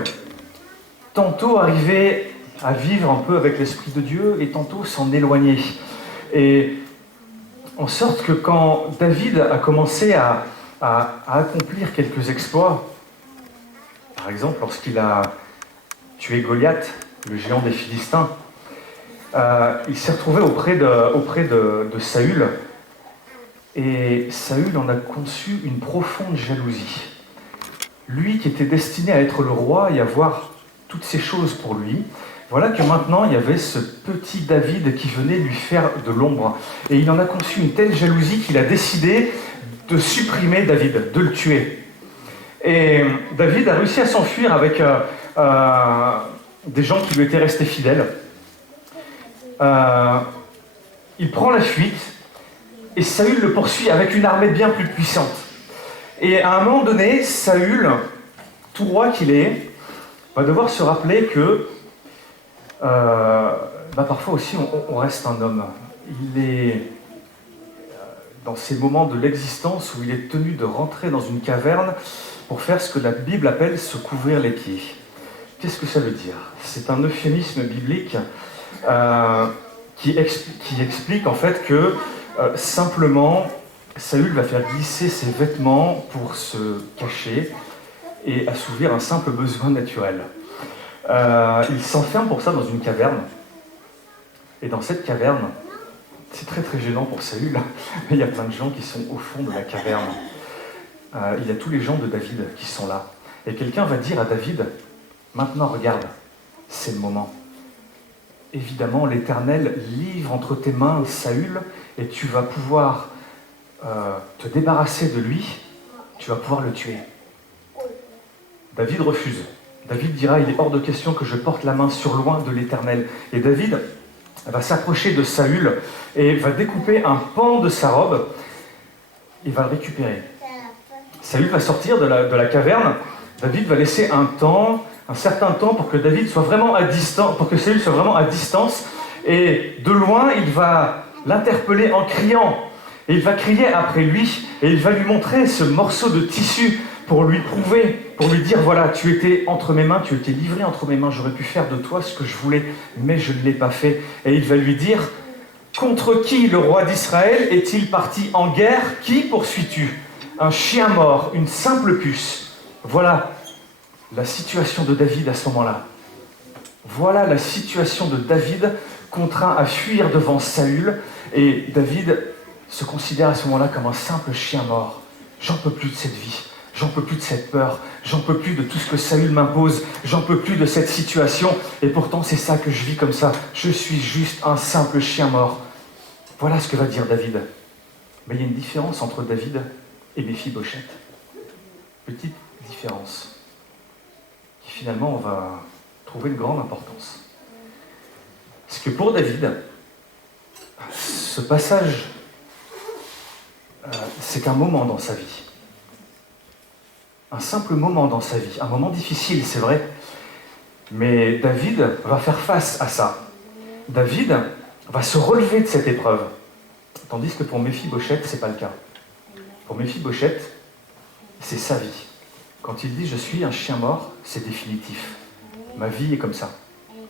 tantôt arrivait à vivre un peu avec l'Esprit de Dieu et tantôt s'en éloigner. Et en sorte que quand David a commencé à accomplir quelques exploits, par exemple lorsqu'il a tué Goliath, le géant des Philistins, il s'est retrouvé auprès de Saül, et Saül en a conçu une profonde jalousie. Lui qui était destiné à être le roi et à voir toutes ces choses pour lui, voilà que maintenant il y avait ce petit David qui venait lui faire de l'ombre. Et il en a conçu une telle jalousie qu'il a décidé de supprimer David, de le tuer. Et David a réussi à s'enfuir avec des gens qui lui étaient restés fidèles. Il prend la fuite et Saül le poursuit avec une armée bien plus puissante. Et à un moment donné, Saül, tout roi qu'il est, va devoir se rappeler que parfois aussi on reste un homme. dans ces moments de l'existence où il est tenu de rentrer dans une caverne pour faire ce que la Bible appelle se couvrir les pieds. Qu'est-ce que ça veut dire? C'est un euphémisme biblique qui explique en fait que simplement Saül va faire glisser ses vêtements pour se cacher et assouvir un simple besoin naturel. Il s'enferme pour ça dans une caverne. Et dans cette caverne, c'est très très gênant pour Saül, mais il y a plein de gens qui sont au fond de la caverne. Il y a tous les gens de David qui sont là. Et quelqu'un va dire à David, maintenant regarde, c'est le moment. Évidemment, l'Éternel livre entre tes mains Saül et tu vas pouvoir te débarrasser de lui, tu vas pouvoir le tuer. David refuse. David dira, il est hors de question que je porte la main sur loin de l'Éternel. Et David va s'approcher de Saül et va découper un pan de sa robe et va le récupérer. Saül va sortir de la caverne. David va laisser un certain temps pour que David soit vraiment à distance, pour que Saül soit vraiment à distance. Et de loin, il va l'interpeller en criant. Et il va crier après lui et il va lui montrer ce morceau de tissu pour lui prouver, pour lui dire, voilà, tu étais entre mes mains, tu étais livré entre mes mains, j'aurais pu faire de toi ce que je voulais, mais je ne l'ai pas fait. Et il va lui dire, contre qui le roi d'Israël est-il parti en guerre? Qui poursuis-tu? Un chien mort, une simple puce. Voilà la situation de David à ce moment-là. Voilà la situation de David contraint à fuir devant Saül. Et David se considère à ce moment-là comme un simple chien mort. J'en peux plus de cette vie. J'en peux plus de cette peur, j'en peux plus de tout ce que Saül m'impose, j'en peux plus de cette situation, et pourtant c'est ça que je vis comme ça, je suis juste un simple chien mort. Voilà ce que va dire David. Mais il y a une différence entre David et Méphibosheth. Petite différence, qui finalement va trouver une grande importance. Parce que pour David, ce passage, c'est un moment dans sa vie. Un simple moment dans sa vie, un moment difficile, c'est vrai, mais David va faire face à ça. David va se relever de cette épreuve, tandis que pour Méphibosheth, c'est pas le cas. Pour Méphibosheth, c'est sa vie. Quand il dit « je suis un chien mort », c'est définitif. Ma vie est comme ça.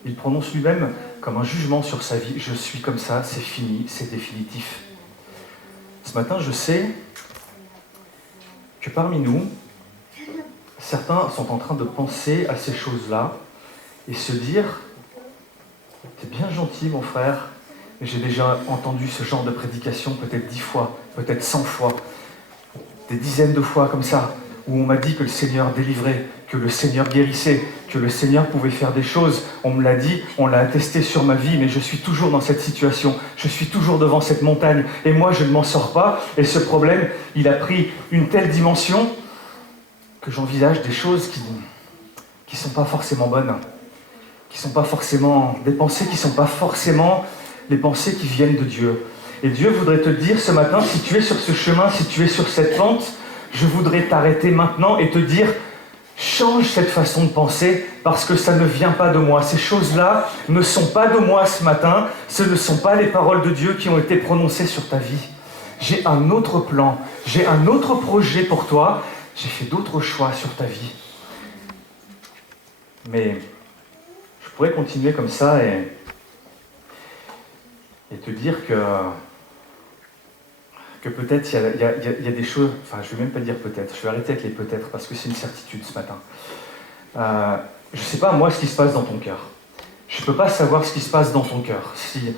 Il prononce lui-même comme un jugement sur sa vie. Je suis comme ça, c'est fini, c'est définitif. Ce matin, je sais que parmi nous, certains sont en train de penser à ces choses-là et se dire « T'es bien gentil, mon frère, mais j'ai déjà entendu ce genre de prédication peut-être 10 fois, peut-être 100 fois, des dizaines de fois comme ça, où on m'a dit que le Seigneur délivrait, que le Seigneur guérissait, que le Seigneur pouvait faire des choses. On me l'a dit, on l'a attesté sur ma vie, mais je suis toujours dans cette situation. Je suis toujours devant cette montagne, et moi, je ne m'en sors pas. Et ce problème, il a pris une telle dimension que j'envisage des choses qui ne sont pas forcément bonnes, qui ne sont pas forcément des pensées, qui ne sont pas forcément les pensées qui viennent de Dieu. Et Dieu voudrait te dire ce matin, si tu es sur ce chemin, si tu es sur cette pente, je voudrais t'arrêter maintenant et te dire, change cette façon de penser parce que ça ne vient pas de moi. Ces choses-là ne sont pas de moi ce matin, ce ne sont pas les paroles de Dieu qui ont été prononcées sur ta vie. J'ai un autre plan, j'ai un autre projet pour toi, j'ai fait d'autres choix sur ta vie. Mais je pourrais continuer comme ça et te dire que peut-être il y a des choses, enfin je ne vais même pas dire peut-être, je vais arrêter avec les peut-être parce que c'est une certitude ce matin. Je ne sais pas moi ce qui se passe dans ton cœur. Je ne peux pas savoir ce qui se passe dans ton cœur. Si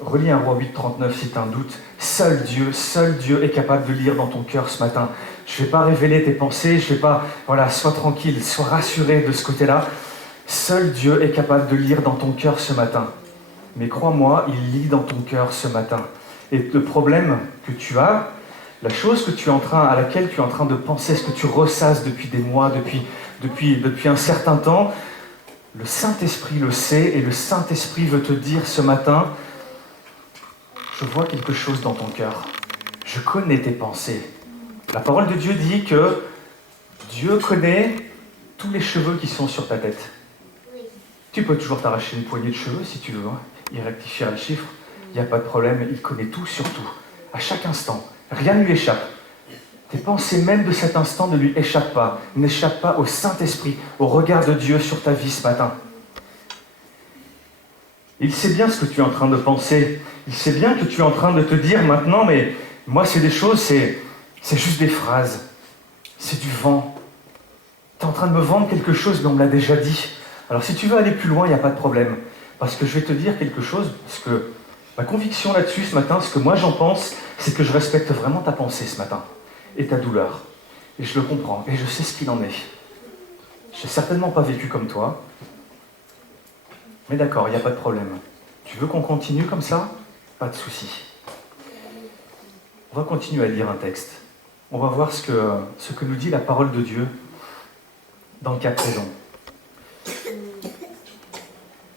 relis 1 Roi 8,39 si tu as un doute. Seul Dieu est capable de lire dans ton cœur ce matin. Je ne vais pas révéler tes pensées, je ne vais pas, voilà, sois tranquille, sois rassuré de ce côté-là. Seul Dieu est capable de lire dans ton cœur ce matin. Mais crois-moi, il lit dans ton cœur ce matin. Et le problème que tu as, la chose à laquelle tu es en train de penser, ce que tu ressasses depuis des mois, depuis un certain temps, le Saint-Esprit le sait et le Saint-Esprit veut te dire ce matin, je vois quelque chose dans ton cœur. Je connais tes pensées. La parole de Dieu dit que Dieu connaît tous les cheveux qui sont sur ta tête. Tu peux toujours t'arracher une poignée de cheveux si tu veux, hein. Il rectifiera le chiffre. Il n'y a pas de problème, il connaît tout sur tout. à chaque instant. Rien ne lui échappe. Tes pensées même de cet instant ne lui échappent pas, n'échappent pas au Saint-Esprit, au regard de Dieu sur ta vie ce matin. Il sait bien ce que tu es en train de penser. Il sait bien que tu es en train de te dire maintenant, mais moi c'est des choses, c'est juste des phrases. C'est du vent. Tu es en train de me vendre quelque chose, mais on me l'a déjà dit. Alors si tu veux aller plus loin, il n'y a pas de problème. Parce que je vais te dire quelque chose, parce que ma conviction là-dessus ce matin, ce que moi j'en pense, c'est que je respecte vraiment ta pensée ce matin. Et ta douleur. Et je le comprends. Et je sais ce qu'il en est. Je n'ai certainement pas vécu comme toi. Mais d'accord, il n'y a pas de problème. Tu veux qu'on continue comme ça? Pas de souci. On va continuer à lire un texte. On va voir ce que nous dit la parole de Dieu dans le cas présent.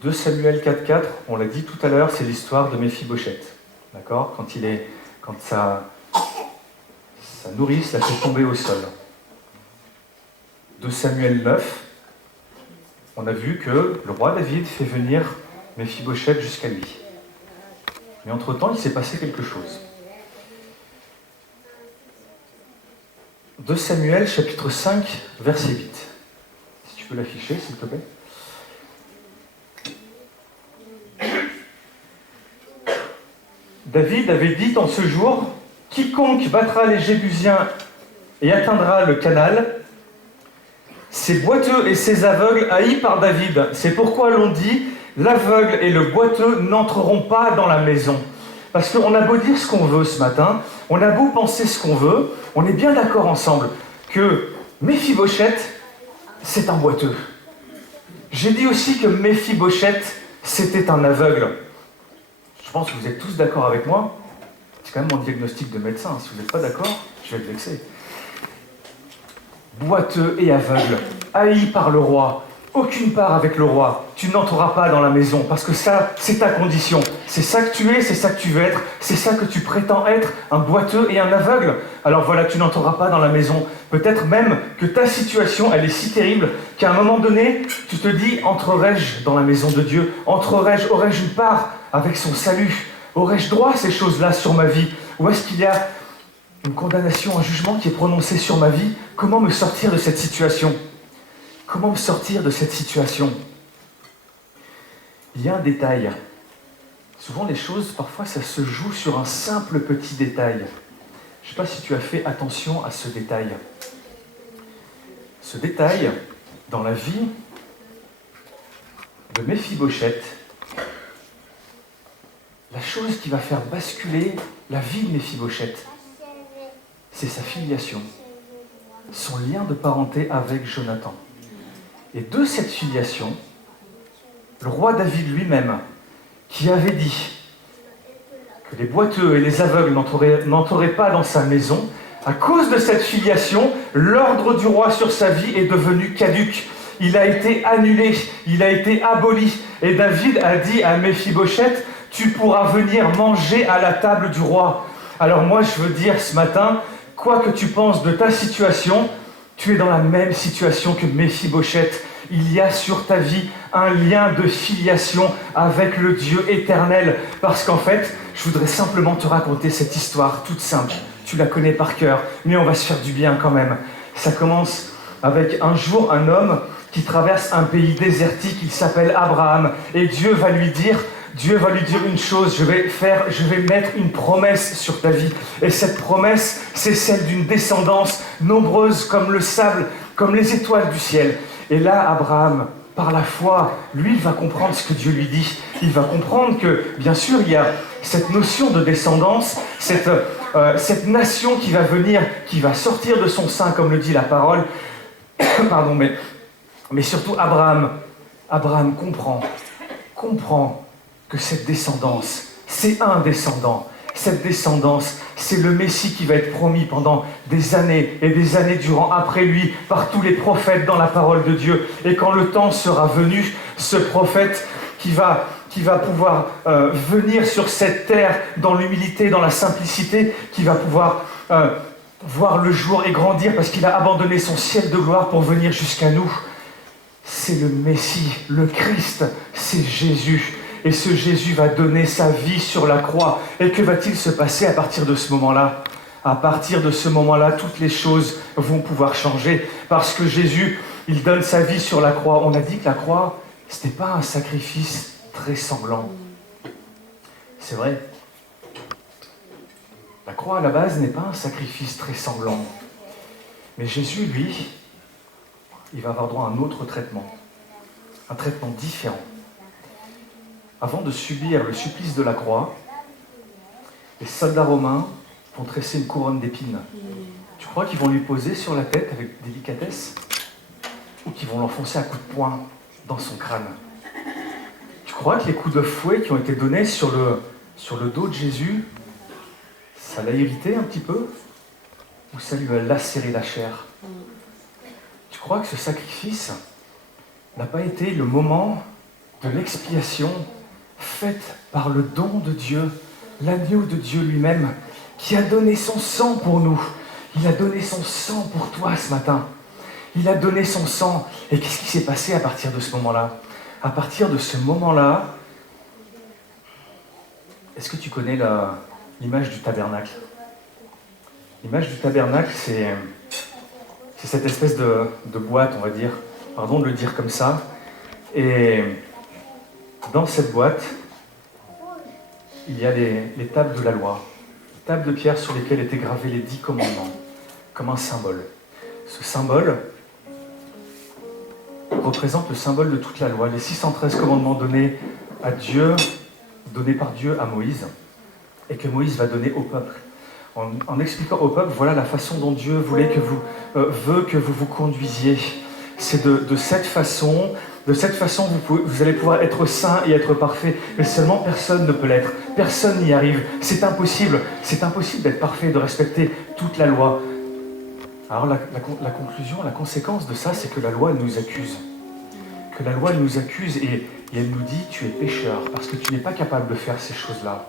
2 Samuel 4,4, on l'a dit tout à l'heure, c'est l'histoire de Méphibosheth. D'accord? Quand sa nourrice l'a fait tomber au sol. 2 Samuel 9, on a vu que le roi David fait venir Méphibosheth jusqu'à lui. Mais entre-temps, il s'est passé quelque chose. 2 Samuel, chapitre 5, verset 8. Si tu peux l'afficher, s'il te plaît. David avait dit en ce jour, « Quiconque battra les Jébusiens et atteindra le canal, ces boiteux et ces aveugles haïs par David. C'est pourquoi l'on dit, l'aveugle et le boiteux n'entreront pas dans la maison. » Parce qu'on a beau dire ce qu'on veut ce matin, on a beau penser ce qu'on veut, on est bien d'accord ensemble que Méphibosheth, c'est un boiteux. J'ai dit aussi que Méphibosheth, c'était un aveugle. Je pense que vous êtes tous d'accord avec moi. C'est quand même mon diagnostic de médecin. Si vous n'êtes pas d'accord, je vais être vexé. Boiteux et aveugle, haï par le roi, aucune part avec le roi. Tu n'entreras pas dans la maison, parce que ça, c'est ta condition. C'est ça que tu es, c'est ça que tu veux être, c'est ça que tu prétends être, un boiteux et un aveugle. Alors voilà, tu n'entreras pas dans la maison. Peut-être même que ta situation, elle est si terrible qu'à un moment donné, tu te dis, entrerai-je dans la maison de Dieu? Aurais-je une part avec son salut? Aurais-je droit à ces choses-là sur ma vie? Ou est-ce qu'il y a une condamnation, un jugement qui est prononcé sur ma vie? Comment me sortir de cette situation? Comment me sortir de cette situation? Il y a un détail. Souvent les choses, parfois ça se joue sur un simple petit détail. Je ne sais pas si tu as fait attention à ce détail. Ce détail, dans la vie de Méphibosheth, la chose qui va faire basculer la vie de Méphibosheth, c'est sa filiation, son lien de parenté avec Jonathan. Et de cette filiation, le roi David lui-même, qui avait dit que les boiteux et les aveugles n'entreraient pas dans sa maison, à cause de cette filiation, l'ordre du roi sur sa vie est devenu caduc. Il a été annulé, il a été aboli. Et David a dit à Méphibosheth, tu pourras venir manger à la table du roi. Alors moi je veux dire ce matin, quoi que tu penses de ta situation, tu es dans la même situation que Méphibosheth. Il y a sur ta vie un lien de filiation avec le Dieu éternel. Parce qu'en fait, je voudrais simplement te raconter cette histoire toute simple. Tu la connais par cœur, mais on va se faire du bien quand même. Ça commence avec un jour un homme qui traverse un pays désertique, il s'appelle Abraham. Et Dieu va lui dire une chose, je vais mettre une promesse sur ta vie. Et cette promesse, c'est celle d'une descendance nombreuse comme le sable, comme les étoiles du ciel. Et là, Abraham, par la foi, lui, il va comprendre ce que Dieu lui dit. Il va comprendre que, bien sûr, il y a cette notion de descendance, cette nation qui va venir, qui va sortir de son sein, comme le dit la parole. Pardon, mais surtout Abraham comprend que cette descendance, c'est un descendant. Cette descendance, c'est le Messie qui va être promis pendant des années et des années durant après lui par tous les prophètes dans la parole de Dieu. Et quand le temps sera venu, ce prophète qui va pouvoir venir sur cette terre dans l'humilité, dans la simplicité, qui va pouvoir voir le jour et grandir parce qu'il a abandonné son ciel de gloire pour venir jusqu'à nous. C'est le Messie, le Christ, c'est Jésus. et ce Jésus va donner sa vie sur la croix. Et que va-t-il se passer à partir de ce moment-là ? À partir de ce moment-là, toutes les choses vont pouvoir changer. Parce que Jésus, il donne sa vie sur la croix. On a dit que la croix, ce n'était pas un sacrifice très sanglant. C'est vrai. La croix, à la base, n'est pas un sacrifice très sanglant. Mais Jésus, lui, il va avoir droit à un autre traitement. Un traitement différent. Avant de subir le supplice de la croix, les soldats romains vont tresser une couronne d'épines. Tu crois qu'ils vont lui poser sur la tête avec délicatesse ? Ou qu'ils vont l'enfoncer à coups de poing dans son crâne ? Tu crois que les coups de fouet qui ont été donnés sur le dos de Jésus, ça l'a irrité un petit peu ? Ou ça lui a lacéré la chair ? Tu crois que ce sacrifice n'a pas été le moment de l'expiation faite par le don de Dieu, l'agneau de Dieu lui-même, qui a donné son sang pour nous. Il a donné son sang pour toi ce matin. Il a donné son sang. Et qu'est-ce qui s'est passé à partir de ce moment-là ? À partir de ce moment-là, est-ce que tu connais l'image du tabernacle ? L'image du tabernacle, c'est cette espèce de boîte, on va dire. Pardon de le dire comme ça. Et dans cette boîte, il y a les tables de la loi. Tables de pierre sur lesquelles étaient gravés les 10 commandements, comme un symbole. Ce symbole représente le symbole de toute la loi, les 613 commandements donnés à Dieu, donnés par Dieu à Moïse, et que Moïse va donner au peuple. En expliquant au peuple, voilà la façon dont Dieu veut que vous vous conduisiez. C'est de cette façon, vous allez pouvoir être saint et être parfait, mais seulement personne ne peut l'être. Personne n'y arrive. C'est impossible. C'est impossible d'être parfait, de respecter toute la loi. Alors la conclusion, la conséquence de ça, c'est que la loi, elle nous accuse. Que la loi, elle nous accuse et elle nous dit, tu es pécheur, parce que tu n'es pas capable de faire ces choses-là.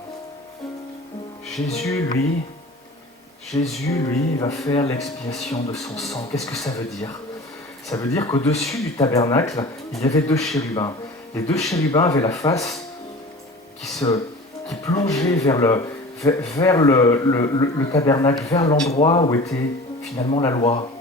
Jésus, lui, va faire l'expiation de son sang. Qu'est-ce que ça veut dire ? Ça veut dire qu'au-dessus du tabernacle, il y avait 2 chérubins. Les 2 chérubins avaient la face qui plongeait vers le tabernacle, vers l'endroit où était finalement la loi.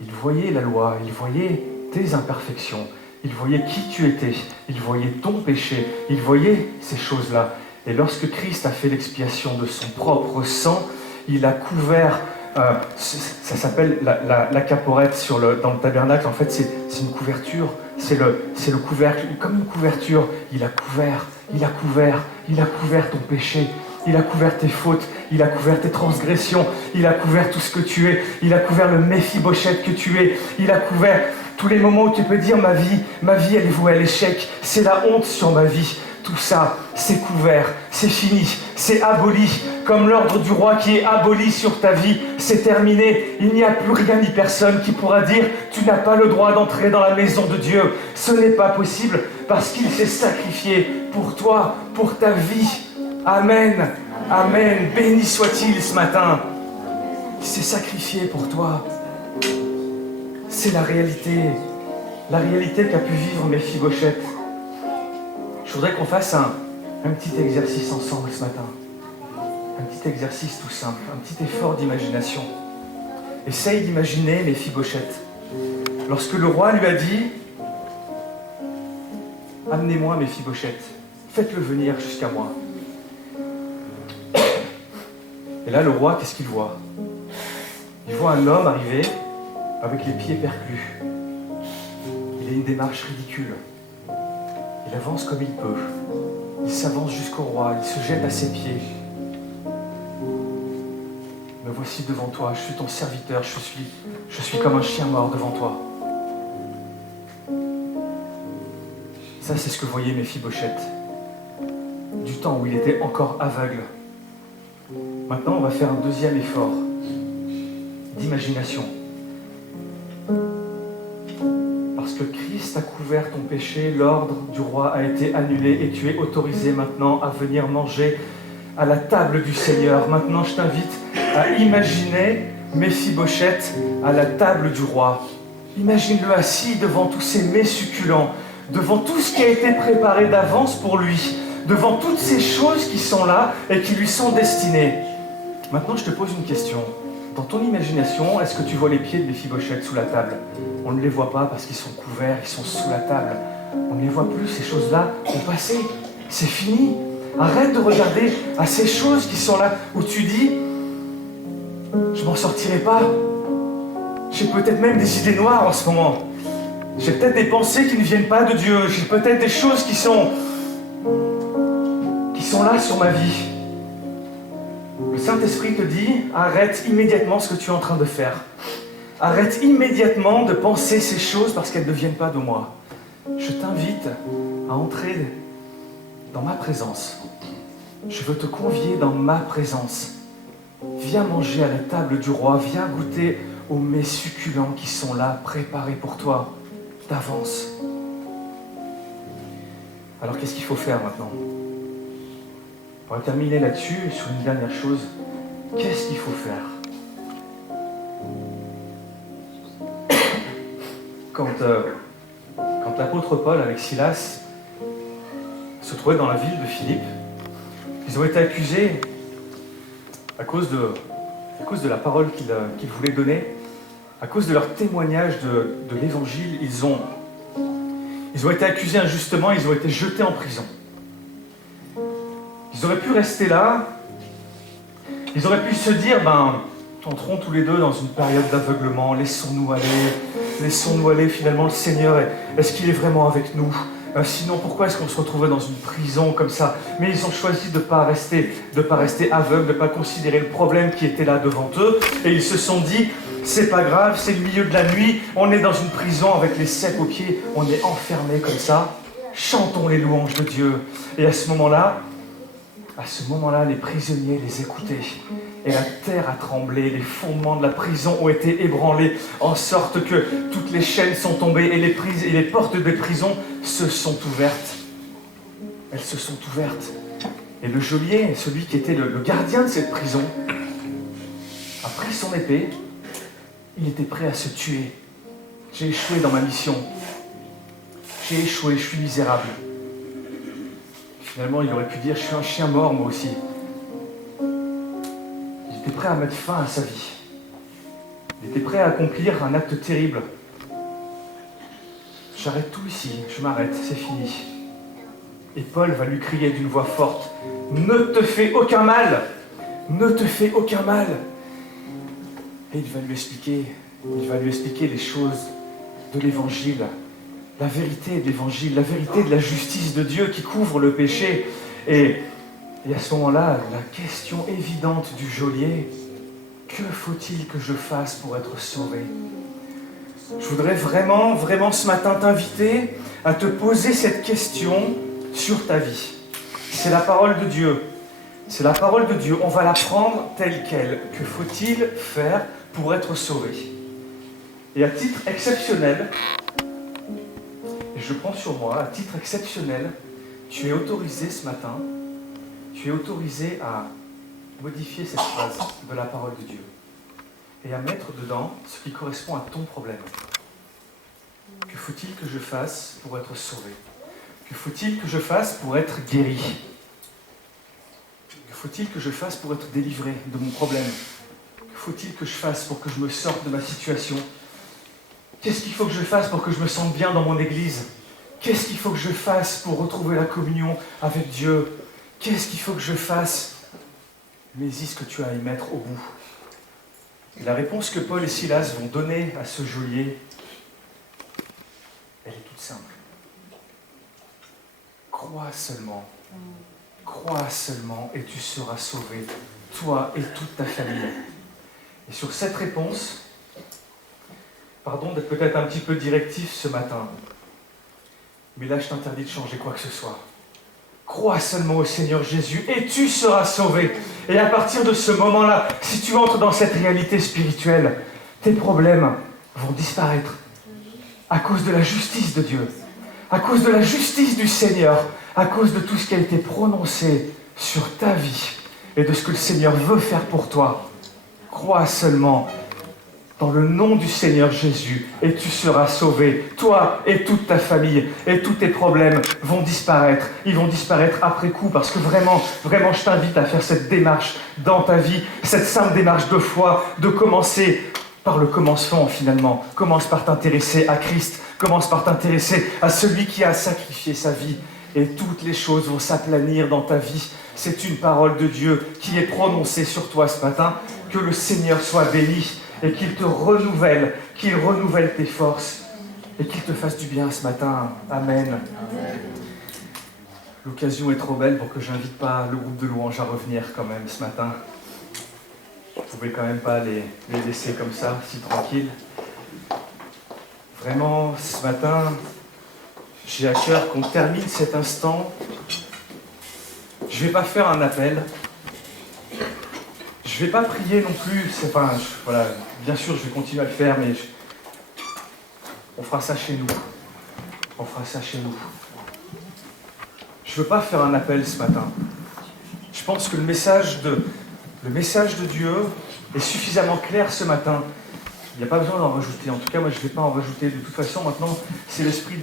Ils voyaient la loi, ils voyaient tes imperfections, ils voyaient qui tu étais, ils voyaient ton péché, ils voyaient ces choses-là. Et lorsque Christ a fait l'expiation de son propre sang, il a couvert, ça s'appelle la caporette dans le tabernacle. En fait, c'est une couverture, c'est le couvercle, comme une couverture. Il a couvert ton péché, il a couvert tes fautes, il a couvert tes transgressions, il a couvert tout ce que tu es, il a couvert le Méphibosheth que tu es, il a couvert tous les moments où tu peux dire ma vie elle est vouée à l'échec, c'est la honte sur ma vie. Tout ça, c'est couvert, c'est fini, c'est aboli. Comme l'ordre du roi qui est aboli sur ta vie, c'est terminé. Il n'y a plus rien ni personne qui pourra dire « Tu n'as pas le droit d'entrer dans la maison de Dieu ». Ce n'est pas possible parce qu'il s'est sacrifié pour toi, pour ta vie. Amen, amen. Béni soit-il ce matin. Il s'est sacrifié pour toi. C'est la réalité qu'a pu vivre Méphibosheth. Je voudrais qu'on fasse un petit exercice ensemble ce matin. Un petit exercice tout simple, un petit effort d'imagination. Essaye d'imaginer Méphibosheth. Lorsque le roi lui a dit « Amenez-moi Méphibosheth, faites-le venir jusqu'à moi ». Et là, le roi, qu'est-ce qu'il voit ? Il voit un homme arriver avec les pieds perclus. Il a une démarche ridicule. Il avance comme il peut. Il s'avance jusqu'au roi. Il se jette à ses pieds. Me voici devant toi. Je suis ton serviteur. Je suis comme un chien mort devant toi. Ça, c'est ce que voyait Méphibosheth. Du temps où il était encore aveugle. Maintenant, on va faire un deuxième effort d'imagination. Parce que Christ a couvert ton péché, l'ordre du roi a été annulé et tu es autorisé maintenant à venir manger à la table du Seigneur. Maintenant, je t'invite à imaginer Méphibosheth à la table du roi. Imagine-le assis devant tous ces mets succulents, devant tout ce qui a été préparé d'avance pour lui, devant toutes ces choses qui sont là et qui lui sont destinées. Maintenant, je te pose une question. Dans ton imagination, est-ce que tu vois les pieds de Méphibosheth sous la table? On ne les voit pas parce qu'ils sont couverts, ils sont sous la table. On ne les voit plus, ces choses-là ont passé. C'est fini. Arrête de regarder à ces choses qui sont là où tu dis « Je m'en sortirai pas. J'ai peut-être même des idées noires en ce moment. J'ai peut-être des pensées qui ne viennent pas de Dieu. J'ai peut-être des choses qui sont là sur ma vie. » Le Saint-Esprit te dit « Arrête immédiatement ce que tu es en train de faire. Arrête immédiatement de penser ces choses parce qu'elles ne viennent pas de moi. Je t'invite à entrer dans ma présence. Je veux te convier dans ma présence. Viens manger à la table du roi. Viens goûter aux mets succulents qui sont là, préparés pour toi, d'avance. » Alors qu'est-ce qu'il faut faire maintenant? On va terminer là-dessus sur une dernière chose. Qu'est-ce qu'il faut faire? Quand l'apôtre Paul avec Silas se trouvaient dans la ville de Philippe, ils ont été accusés à cause de la parole qu'ils voulaient donner, à cause de leur témoignage de l'évangile. Ils ont été accusés injustement, ils ont été jetés en prison. Ils auraient pu rester là, ils auraient pu se dire, entrons tous les deux dans une période d'aveuglement, laissons-nous aller, finalement le Seigneur, est-ce qu'il est vraiment avec nous? Sinon, pourquoi est-ce qu'on se retrouvait dans une prison comme ça? Mais ils ont choisi de ne pas rester aveugles, de ne pas considérer le problème qui était là devant eux, et ils se sont dit, c'est pas grave, c'est le milieu de la nuit, on est dans une prison avec les ceps aux pieds, on est enfermés comme ça, chantons les louanges de Dieu. Et à ce moment-là, les prisonniers les écoutaient. Et la terre a tremblé, les fondements de la prison ont été ébranlés, en sorte que toutes les chaînes sont tombées et les portes des prisons se sont ouvertes. Elles se sont ouvertes. Et le geôlier, celui qui était le gardien de cette prison, a pris son épée, il était prêt à se tuer. J'ai échoué dans ma mission. J'ai échoué, je suis misérable. Finalement, il aurait pu dire, je suis un chien mort, moi aussi. Il était prêt à mettre fin à sa vie. Il était prêt à accomplir un acte terrible. J'arrête tout ici, je m'arrête, c'est fini. Et Paul va lui crier d'une voix forte, « Ne te fais aucun mal! Ne te fais aucun mal !» Et il va lui expliquer les choses de l'Évangile, la vérité de l'Évangile, la vérité de la justice de Dieu qui couvre le péché. Et à ce moment-là, la question évidente du geôlier, que faut-il que je fasse pour être sauvé? Je voudrais vraiment, vraiment ce matin t'inviter à te poser cette question sur ta vie. C'est la parole de Dieu. C'est la parole de Dieu. On va la prendre telle qu'elle. Que faut-il faire pour être sauvé? Et à titre exceptionnel, et je prends sur moi, à titre exceptionnel, tu es autorisé ce matin, tu es autorisé à modifier cette phrase de la parole de Dieu et à mettre dedans ce qui correspond à ton problème. Que faut-il que je fasse pour être sauvé? Que faut-il que je fasse pour être guéri? Que faut-il que je fasse pour être délivré de mon problème? Que faut-il que je fasse pour que je me sorte de ma situation? Qu'est-ce qu'il faut que je fasse pour que je me sente bien dans mon église? Qu'est-ce qu'il faut que je fasse pour retrouver la communion avec Dieu? Qu'est-ce qu'il faut que je fasse? Mets-y ce que tu as à y mettre au bout. Et la réponse que Paul et Silas vont donner à ce geôlier, elle est toute simple. Crois seulement et tu seras sauvé, toi et toute ta famille. Et sur cette réponse, pardon d'être peut-être un petit peu directif ce matin, mais là je t'interdis de changer quoi que ce soit. Crois seulement au Seigneur Jésus et tu seras sauvé. Et à partir de ce moment-là, si tu entres dans cette réalité spirituelle, tes problèmes vont disparaître à cause de la justice de Dieu, à cause de la justice du Seigneur, à cause de tout ce qui a été prononcé sur ta vie et de ce que le Seigneur veut faire pour toi. Crois seulement dans le nom du Seigneur Jésus, et tu seras sauvé. Toi et toute ta famille, et tous tes problèmes vont disparaître. Ils vont disparaître après coup, parce que vraiment, vraiment, je t'invite à faire cette démarche dans ta vie, cette simple démarche de foi, de commencer par le commencement finalement. Commence par t'intéresser à Christ, commence par t'intéresser à celui qui a sacrifié sa vie, et toutes les choses vont s'aplanir dans ta vie. C'est une parole de Dieu qui est prononcée sur toi ce matin. Que le Seigneur soit béni et qu'il te renouvelle, qu'il renouvelle tes forces et qu'il te fasse du bien ce matin. Amen. L'occasion est trop belle pour que je n'invite pas le groupe de louanges à revenir quand même ce matin. Vous ne pouvez quand même pas les laisser comme ça, si tranquilles. Vraiment, ce matin, j'ai à cœur qu'on termine cet instant. Je ne vais pas faire un appel. Je ne vais pas prier non plus. Voilà, bien sûr, je vais continuer à le faire, mais on fera ça chez nous. On fera ça chez nous. Je ne veux pas faire un appel ce matin. Je pense que le message de Dieu est suffisamment clair ce matin. Il n'y a pas besoin d'en rajouter. En tout cas, moi, je ne vais pas en rajouter. De toute façon, maintenant, c'est l'Esprit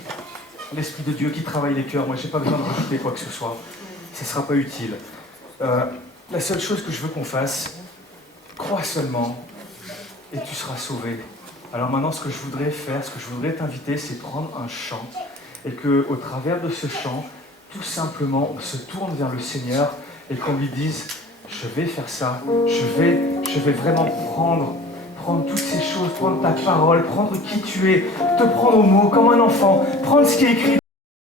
de Dieu qui travaille les cœurs. Moi, je n'ai pas besoin de rajouter quoi que ce soit. Ce ne sera pas utile. La seule chose que je veux qu'on fasse, crois seulement et tu seras sauvé. Alors maintenant, ce que je voudrais faire, ce que je voudrais t'inviter, c'est prendre un chant et qu'au travers de ce chant, tout simplement, on se tourne vers le Seigneur et qu'on lui dise, je vais faire ça, je vais vraiment prendre toutes ces choses, prendre ta parole, prendre qui tu es, te prendre au mot comme un enfant, prendre ce qui est écrit